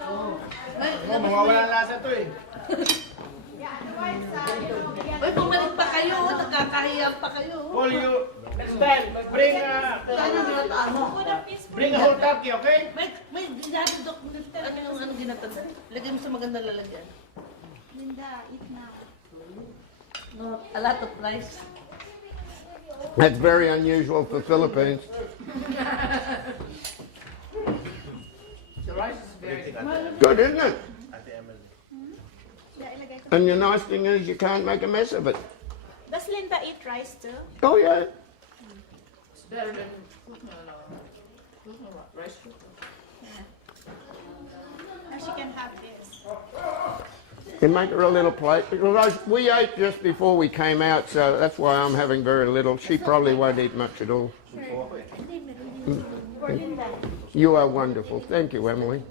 Oh, mawawala ang lasa to eh. Uy, bumalik pa kayo, nakakahiya pa kayo. All you, next time, bring a whole turkey, okay? May ginagawa document. Ano ginatanda? Lagay mo sa magandang lalagyan. Linda, eat now. No, a lot of rice. That's very unusual for Philippines. The rice is very Good, isn't it? Yeah, ilagay ko. And the nice thing is you can't make a mess of it. Does Linda eat rice too? Oh yeah. It's better than rice. Or she can have this. You make her a little plate. Because we ate just before we came out, so that's why I'm having very little. She probably won't eat much at all. For Linda. You are wonderful. Thank you, Emily.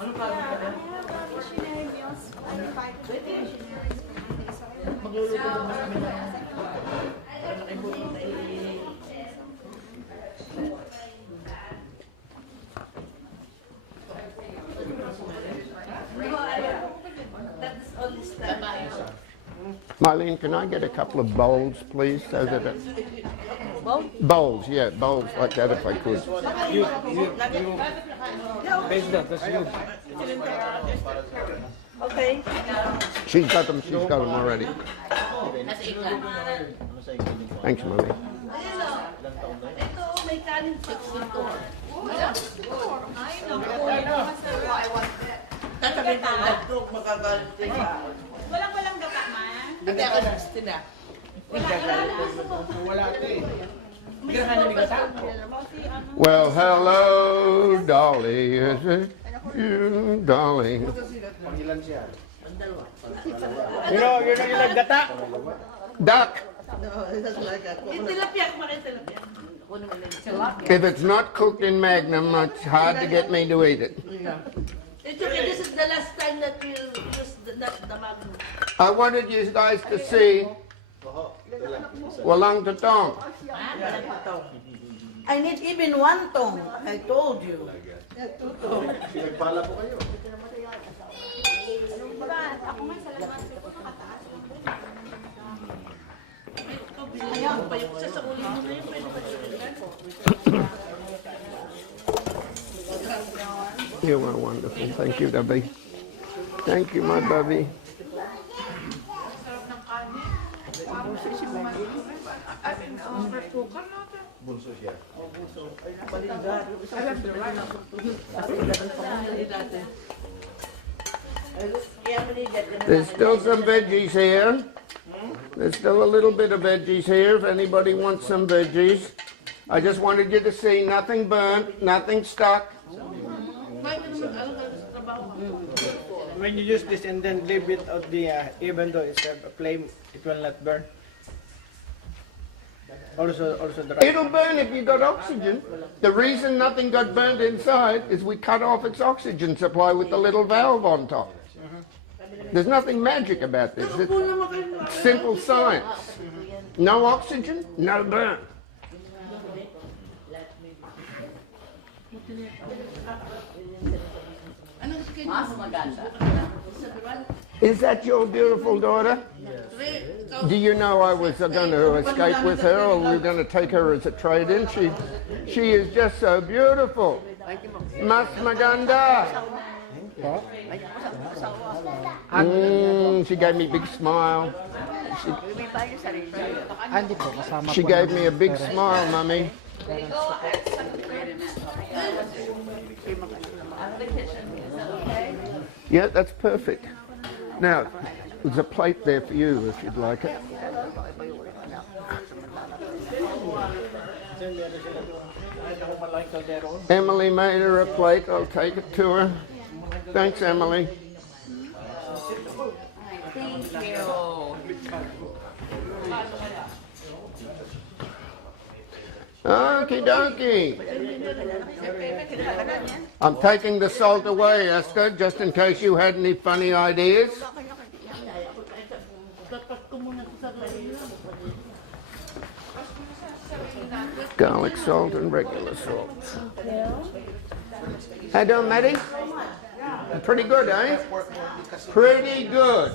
Ano Yeah, I have missionary meals. 25 missionaries. Magluluto din mo sa amin na. That is only start. Marlene, can I get a couple of bowls, please, so that it... Bowls, yeah, bowls like that if I could. That's good. Okay. She's got them already. Thanks, Marlene. Ayun o. Ito, may kanin sa ito. Sasabihin ng nag-cook, makagalit din sa akin. Walang gata, ma. Hindi ako gusto na. Wala ito eh. Hindi ka namin gata. Well, hello, Dolly. Is it you, darling? Ilan siya? You know you like gata? Duck. Yung tilapia, kumain tilapia. If it's not cooked in Magnum, it's hard to get me to eat it. It's okay, this is the last time that we use the Magnum. I wanted you guys to see Walang Tatong. I need even one tong. I told you. Pinagpala po kayo. Ako nga sa labas. Ito nakataas. Ayaw pa yung isa sa ulit mo na yun, pwede pa You are wonderful. Thank you, Debbie. Thank you, my Bubby. Bunso siya. There's still some veggies here. There's still a little bit of veggies here if anybody wants some veggies. I just wanted you to see nothing burnt, nothing stuck. When you use this and then leave it out the even though it's a flame, it will not burn. Also the rice. It'll burn if you got oxygen. The reason nothing got burned inside is we cut off its oxygen supply with the little valve on top. There's nothing magic about this. It's simple science. No oxygen, no burn. Is that your beautiful daughter? Do you know I was going to escape with her, or we were going to take her as a trade-in? She is just so beautiful. Mas maganda. She gave me a big smile. She gave me a big smile, Mummy. Yeah, that's perfect. Now, there's a plate there for you if you'd like it. Emily made her a plate. I'll take it to her. Thanks, Emily. Thank you. Okie dokie. I'm taking the salt away, Esther, just in case you had any funny ideas. Garlic salt and regular salt. How doing, Matty? Pretty good, eh? Pretty good.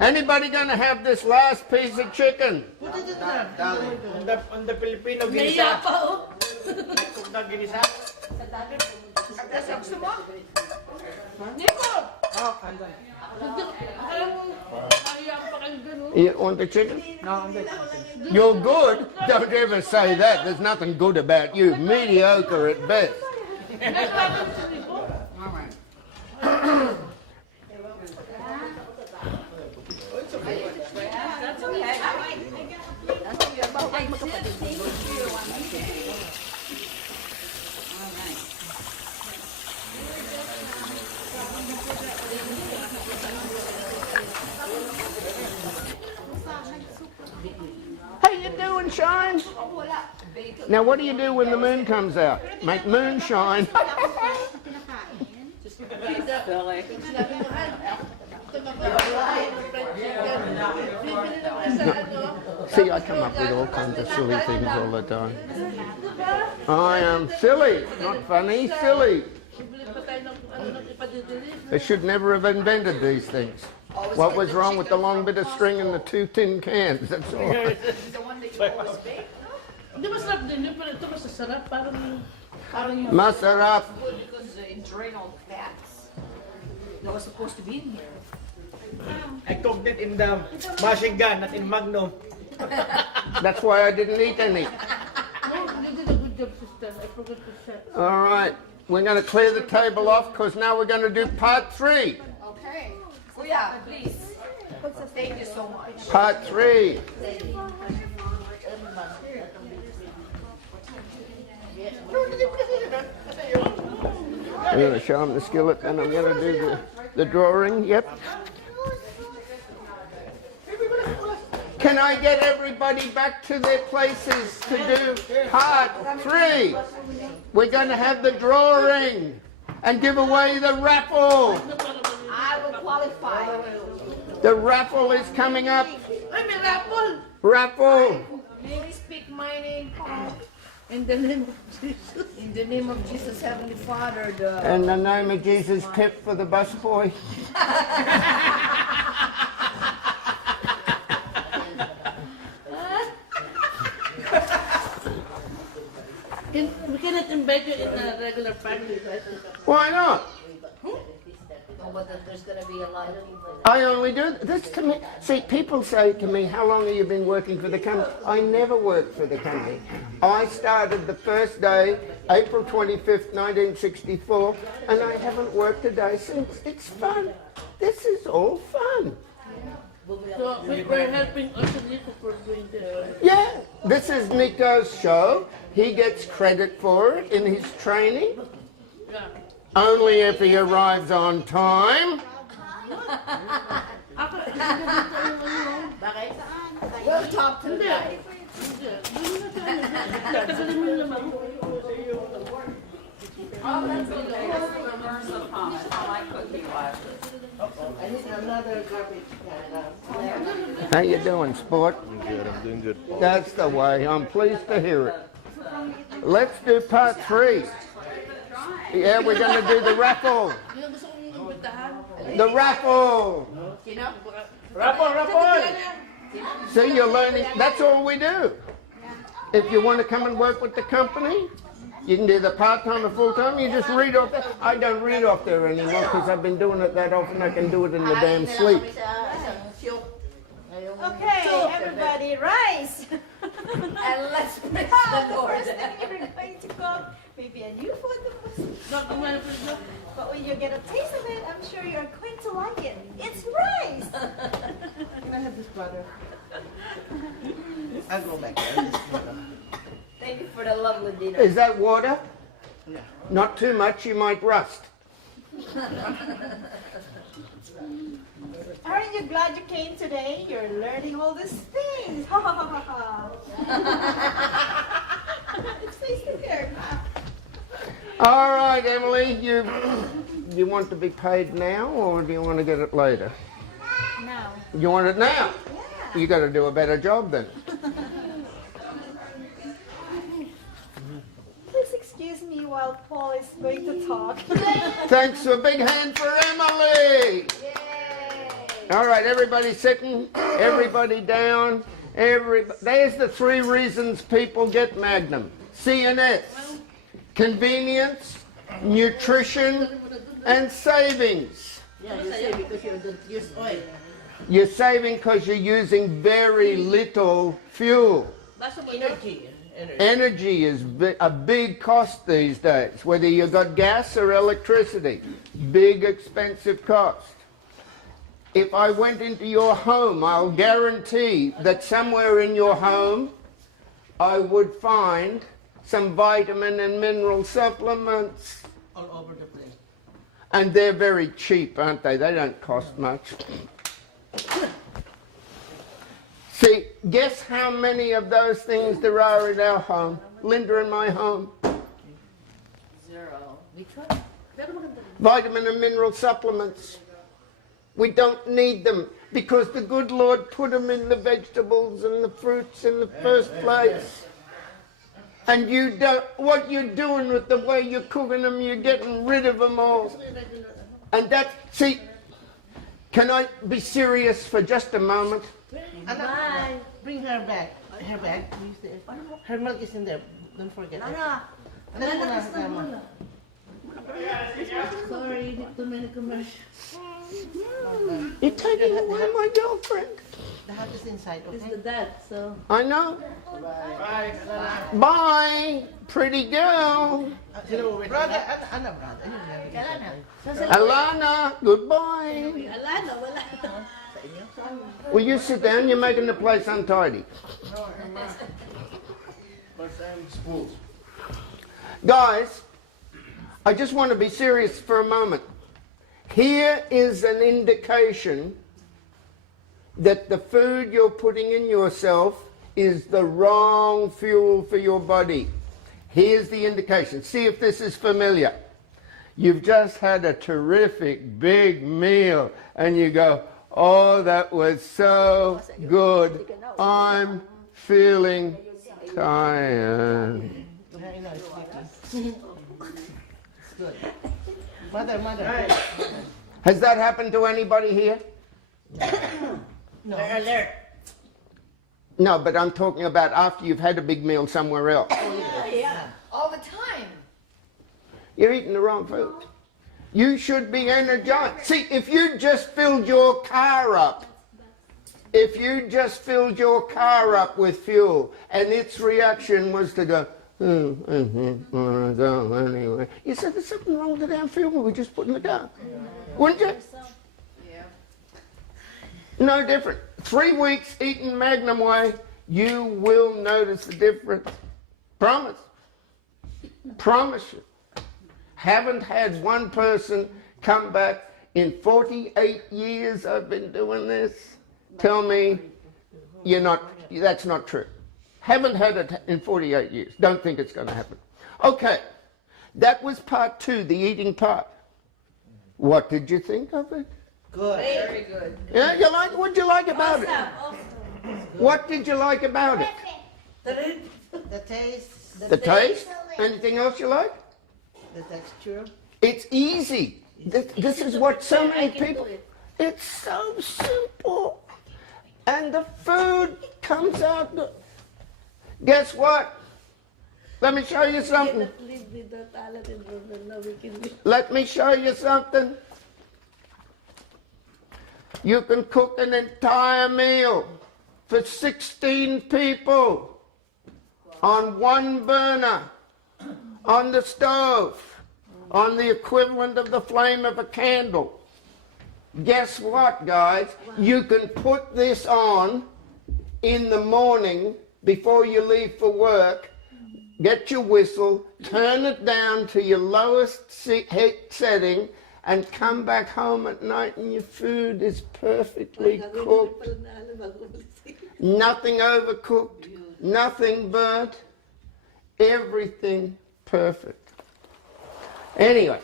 Anybody gonna have this last piece of chicken? On the Filipino Naiya ginisa. pa oh. Kung na ginisa. Nico! Oh, andun. Naiya pa kayo ganun. You want the chicken? No, andun. You're good? Don't ever say that. There's nothing good about you. Mediocre at best. How you doing, Shine? Now, what do you do when the moon comes out? Make moonshine. See, I come up with all kinds of silly things all the time. I am silly, not funny, silly. They should never have invented these things. What was wrong with the long bit of string and the 2 tin cans? That's all. Hindi masarap din yun, pero ito masasarap. Parang yung... Masarap. Because it drained all the fats that was supposed to be in here. I cooked it in the machine gun, not in Magnum. That's why I didn't eat any. No, you did a good job, sister. I forgot to say. All right, we're going to clear the table off because now we're going to do part 3. Okay. Kuya, please. Thank you so much. Part 3. I'm going to show them the skillet and I'm going to do the drawing. Yep. Can I get everybody back to their places to do part 3? We're going to have the drawing and give away the raffle. I will qualify. The raffle is coming up. Ay, may rapol! Raffle. May we speak my name, Paul? In the name of Jesus. In the name of Jesus, Heavenly Father, In the name of Jesus, tip for the busboy. We cannot invite you in a regular party, right? Why not? Oh, but there's going to be a lot of people. I only do this to me. See, people say to me, how long have you been working for the company? I never worked for the company. I started the first day, April 25th, 1964, and I haven't worked a day since. It's fun. This is all fun. So we're helping also Nico for doing this, right? Yeah, this is Nico's show. He gets credit for it in his training. Yeah. Only if he arrives on time. Ako, Bakit? We'll talk tonight. Tagalin mo naman. Oh, that's okay. Reverse of comment. How my cookie was. I need another garbage can. How you doing, sport? Good, I'm doing good. That's the way. I'm pleased to hear it. Let's do part 3. Yeah, we're going to do the raffle. Yung gusto kong imbitahan. The raffle. Rapol! See, you're learning. That's all we do. If you want to come and work with the company, you can do the part-time or full-time. You just read off there. I don't read off there anymore because I've been doing it that often I can do it in the damn sleep. Okay, everybody, rise! And let's praise the Lord. First thing you're going to cook, maybe a new food. But when you get a taste of it, I'm sure you're going to like it. It's rice! Can I have this butter? I'll go back there. Thank you for the lovely dinner. Is that water? Yeah. Not too much, you might rust. Aren't you glad you came today? You're learning all these things. Ha ha ha ha. It's face to care. All right, Emily, you want to be paid now or do you want to get it later? Now. You want it now? Yeah. You got to do a better job then. while Paul is going to talk. Thanks, a big hand for Emily. All right, everybody sitting, everybody down. There's the 3 reasons people get Magnum. CNS, convenience, nutrition, and savings. Yeah, you say because you don't use oil. You're saving because you're using very little fuel. Energy. Energy is a big cost these days, whether you've got gas or electricity. Big, expensive cost. If I went into your home, I'll guarantee that somewhere in your home I would find some vitamin and mineral supplements. All over the place. And they're very cheap, aren't they? They don't cost much. See, guess how many of those things there are in our home? Linda and my home. 0. Which one? Vitamin and mineral supplements. We don't need them because the good Lord put them in the vegetables and the fruits in the first place. And you don't, what you're doing with the way you're cooking them, you're getting rid of them all. And see, can I be serious for just a moment? Bye. Bring her back. Her bag. Her milk is in there. Don't forget. Sorry, too many commercials. You're taking away my girlfriend. The hat is inside, It's okay? the dad, so. I know. Bye. Bye, pretty girl. Brother, Anna, brother. Alana, goodbye. Alana, wala. Will you sit down? You're making the place untidy. Guys, I just want to be serious for a moment. Here is an indication that the food you're putting in yourself is the wrong fuel for your body. Here's the indication. See if this is familiar. You've just had a terrific big meal and you go, oh, that was so good. I'm feeling tired. It's good. Mother. Has that happened to anybody here? No. Alert. No, but I'm talking about after you've had a big meal somewhere else. Yeah. All the time. You're eating the wrong food. You should be energized. See, if you just filled your car up, with fuel and its reaction was to go, anyway. You said there's something wrong with the damn fuel we just put in the car. Wouldn't you? Yeah. No different. 3 weeks eating Magnum way, you will notice the difference. Promise. Promise you. Haven't had one person come back in 48 years I've been doing this. Tell me that's not true. Haven't had it in 48 years. Don't think it's going to happen. Okay, that was part 2, the eating part. What did you think of it? Good. Very good. Yeah, what'd you like about it? What did you like about it? The taste, The taste? Anything else you like? the texture. It's easy. This is what so many people... It's so simple. And the food comes out... Guess what? Let me show you something. Let me show you something. You can cook an entire meal for 16 people on one burner, on the stove, on the equivalent of the flame of a candle. Guess what, guys? You can put this on in the morning before you leave for work, get your whistle, turn it down to your lowest heat setting, and come back home at night and your food is perfectly cooked. Nothing overcooked, nothing burnt, everything perfect. Anyway,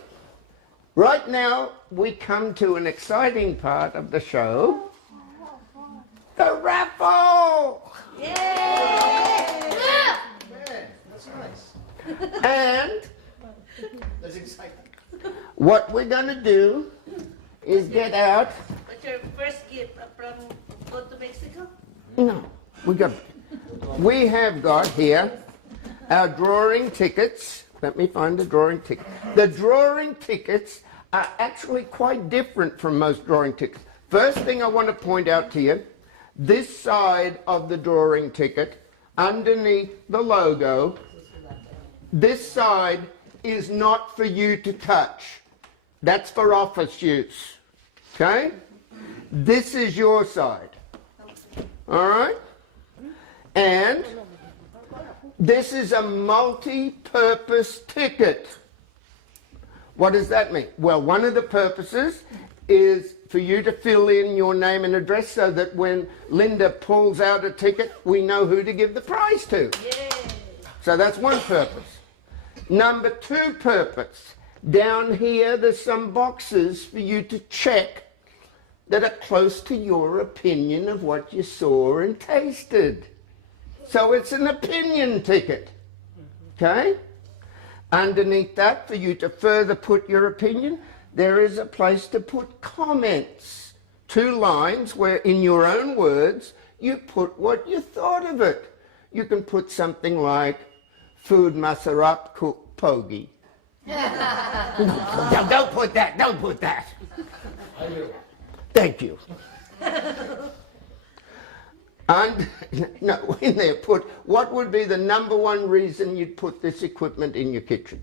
right now we come to an exciting part of the show, the raffle! That's nice. And That's exciting. What we're going to do is get out. What's your first gift from go to Mexico? No, we have got here our drawing tickets. Let me find the drawing ticket. The drawing tickets are actually quite different from most drawing tickets. First thing I want to point out to you, this side of the drawing ticket, underneath the logo, this side is not for you to touch. That's for office use. Okay? This is your side. All right? And this is a multi-purpose ticket. What does that mean? Well, one of the purposes is for you to fill in your name and address so that when Linda pulls out a ticket, we know who to give the prize to. Yay. So that's one purpose. Number two purpose, down here there's some boxes for you to check that are close to your opinion of what you saw and tasted. So it's an opinion ticket, okay? Underneath that, for you to further put your opinion, there is a place to put comments. 2 lines where, in your own words, you put what you thought of it. You can put something like, food masarap pogi. No, don't put that, don't put that. I will. Thank you. And, no, in there put, what would be the number one reason you'd put this equipment in your kitchen?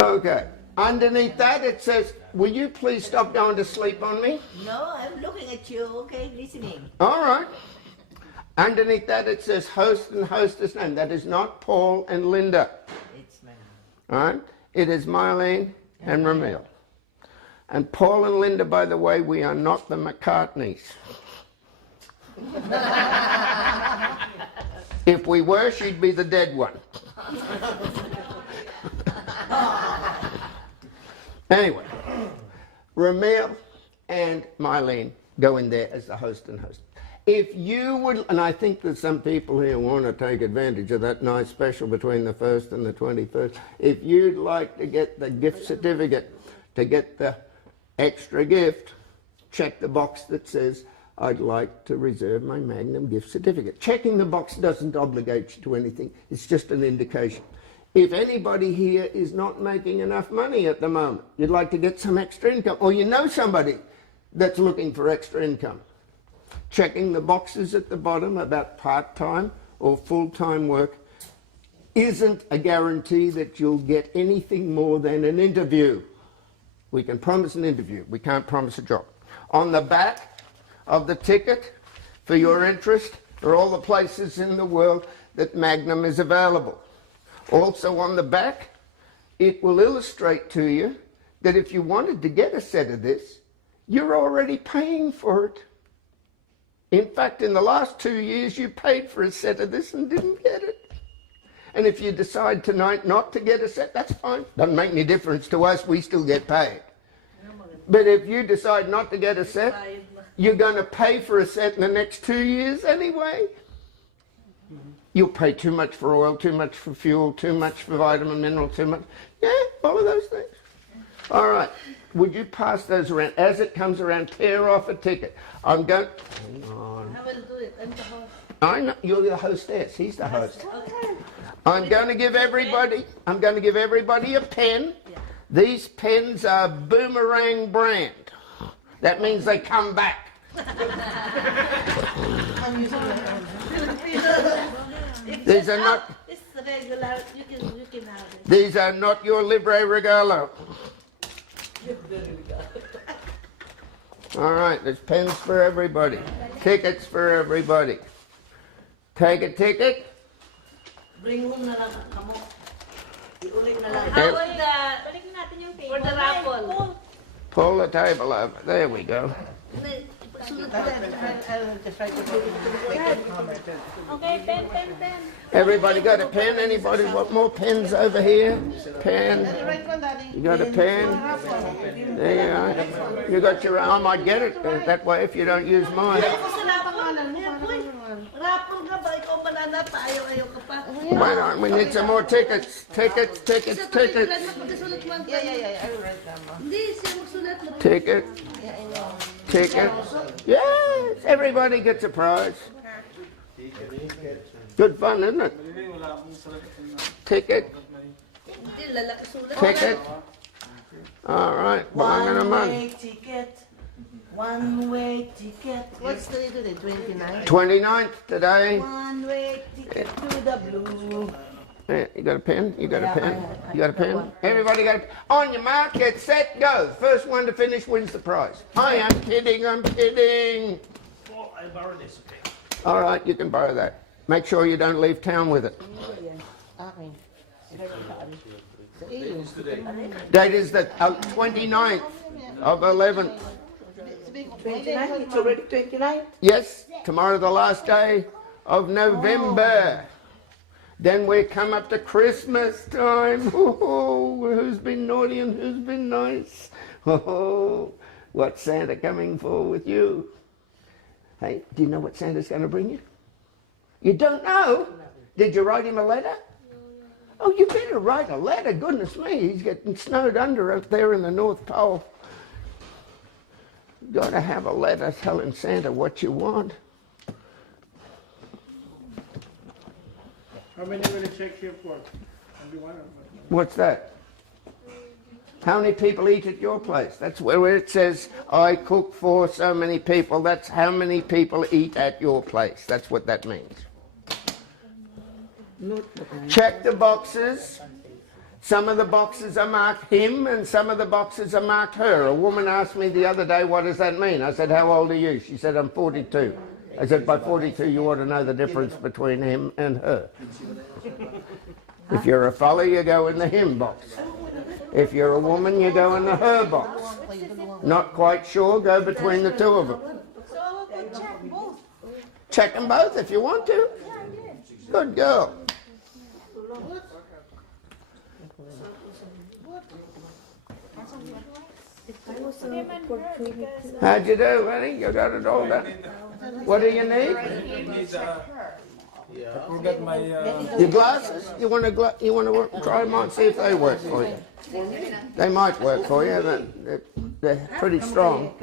Okay. Underneath that it says, will you please stop going to sleep on me? No, I'm looking at you, okay, listening. All right. Underneath that it says host and hostess name. That is not Paul and Linda. It's my All right. It is Mylene and Ramil. And Paul and Linda, by the way, we are not the McCartneys. If we were, she'd be the dead one. Anyway, Ramil and Mylene go in there as the host and host. If you would, and I think that some people here want to take advantage of that nice special between the 1st and the 21st, if you'd like to get the gift certificate, to get the extra gift, check the box that says, I'd like to reserve my Magnum gift certificate. Checking the box doesn't obligate you to anything. It's just an indication. If anybody here is not making enough money at the moment, you'd like to get some extra income, or you know somebody that's looking for extra income, checking the boxes at the bottom about part-time or full-time work isn't a guarantee that you'll get anything more than an interview. We can promise an interview. We can't promise a job. On the back of the ticket, for your interest, are all the places in the world that Magnum is available. Also on the back, it will illustrate to you that if you wanted to get a set of this, you're already paying for it. In fact, in the last 2 years, you paid for a set of this and didn't get it. And if you decide tonight not to get a set, that's fine. Doesn't make any difference to us. We still get paid. But if you decide not to get a set, you're going to pay for a set in the next 2 years anyway. You'll pay too much for oil, too much for fuel, too much for vitamin, mineral, too much. Yeah, all of those things. All right. Would you pass those around? As it comes around, tear off a ticket. I'm going... Hang on. I will do it. I'm the host. I know. You're the hostess. He's the host. Okay. I'm going to give everybody a pen. Yeah. These pens are Boomerang brand. That means they come back. These are not. It's regular. You can have it. These are not your libre regalo. All right, there's pens for everybody. Tickets for everybody. Take a ticket. Bring home na lang kamo. Iulit na lang. How about Balik natin yung table. for the raffle? Pull the table over. There we go. I'll just try to make a comment. Okay, pen. Everybody got a pen? Anybody want more pens over here? Pen. You got a pen? There you are. You got your own. I might get it that way if you don't use mine. Raffle ka ba? Ikaw ba wala na pa, ayaw ka pa. Why not? We need some more tickets. Tickets, tickets, tickets. Magkasulat mo ang Yeah, I will write down. Hindi, siya magsulat mo. Ticket, Yeah, I know. ticket. Yes, everybody gets a prize. Good fun, isn't it? Ticket, Hindi, lalaki sulat. ticket. All right, buwangan naman. One-way ticket. One-way ticket. What's the date today? 29? 29th today. One-way ticket to the blue. Yeah, you got a pen? You got a Yeah, pen? I You got a got pen? one. Everybody got a pen? On your mark, get set, go. First one to finish wins the prize. I am kidding, I'm kidding. Oh, I borrow this, okay. All right, you can borrow that. Make sure you don't leave town with it. Akin. Sa iyo. Date is the 29th of 11th. 29? It's already 29? Yes, tomorrow the last day of November. Then we come up to Christmas time. Oh, who's been naughty and who's been nice? Oh, what's Santa coming for with you? Hey, do you know what Santa's going to bring you? You don't know? Did you write him a letter? Oh, you better write a letter. Goodness me, he's getting snowed under out there in the North Pole. You got to have a letter telling Santa what you want. How many will you check here for? Only one or what? What's that? How many people eat at your place? That's where it says, I cook for so many people. That's how many people eat at your place. That's what that means. Check the boxes. Some of the boxes are marked him and some of the boxes are marked her. A woman asked me the other day, what does that mean? I said, how old are you? She said, I'm 42. I said, by 42 you ought to know the difference between him and her. If you're a fella, you go in the him box. If you're a woman, you go in the her box. Not quite sure, go between the two of them. So I will check both. Check them both if you want to. Good girl. How'd you do, honey? You got it all done? What do you need? I forgot my, Your glasses? You want to try them on, see if they work for you. They might work for you. They're pretty strong.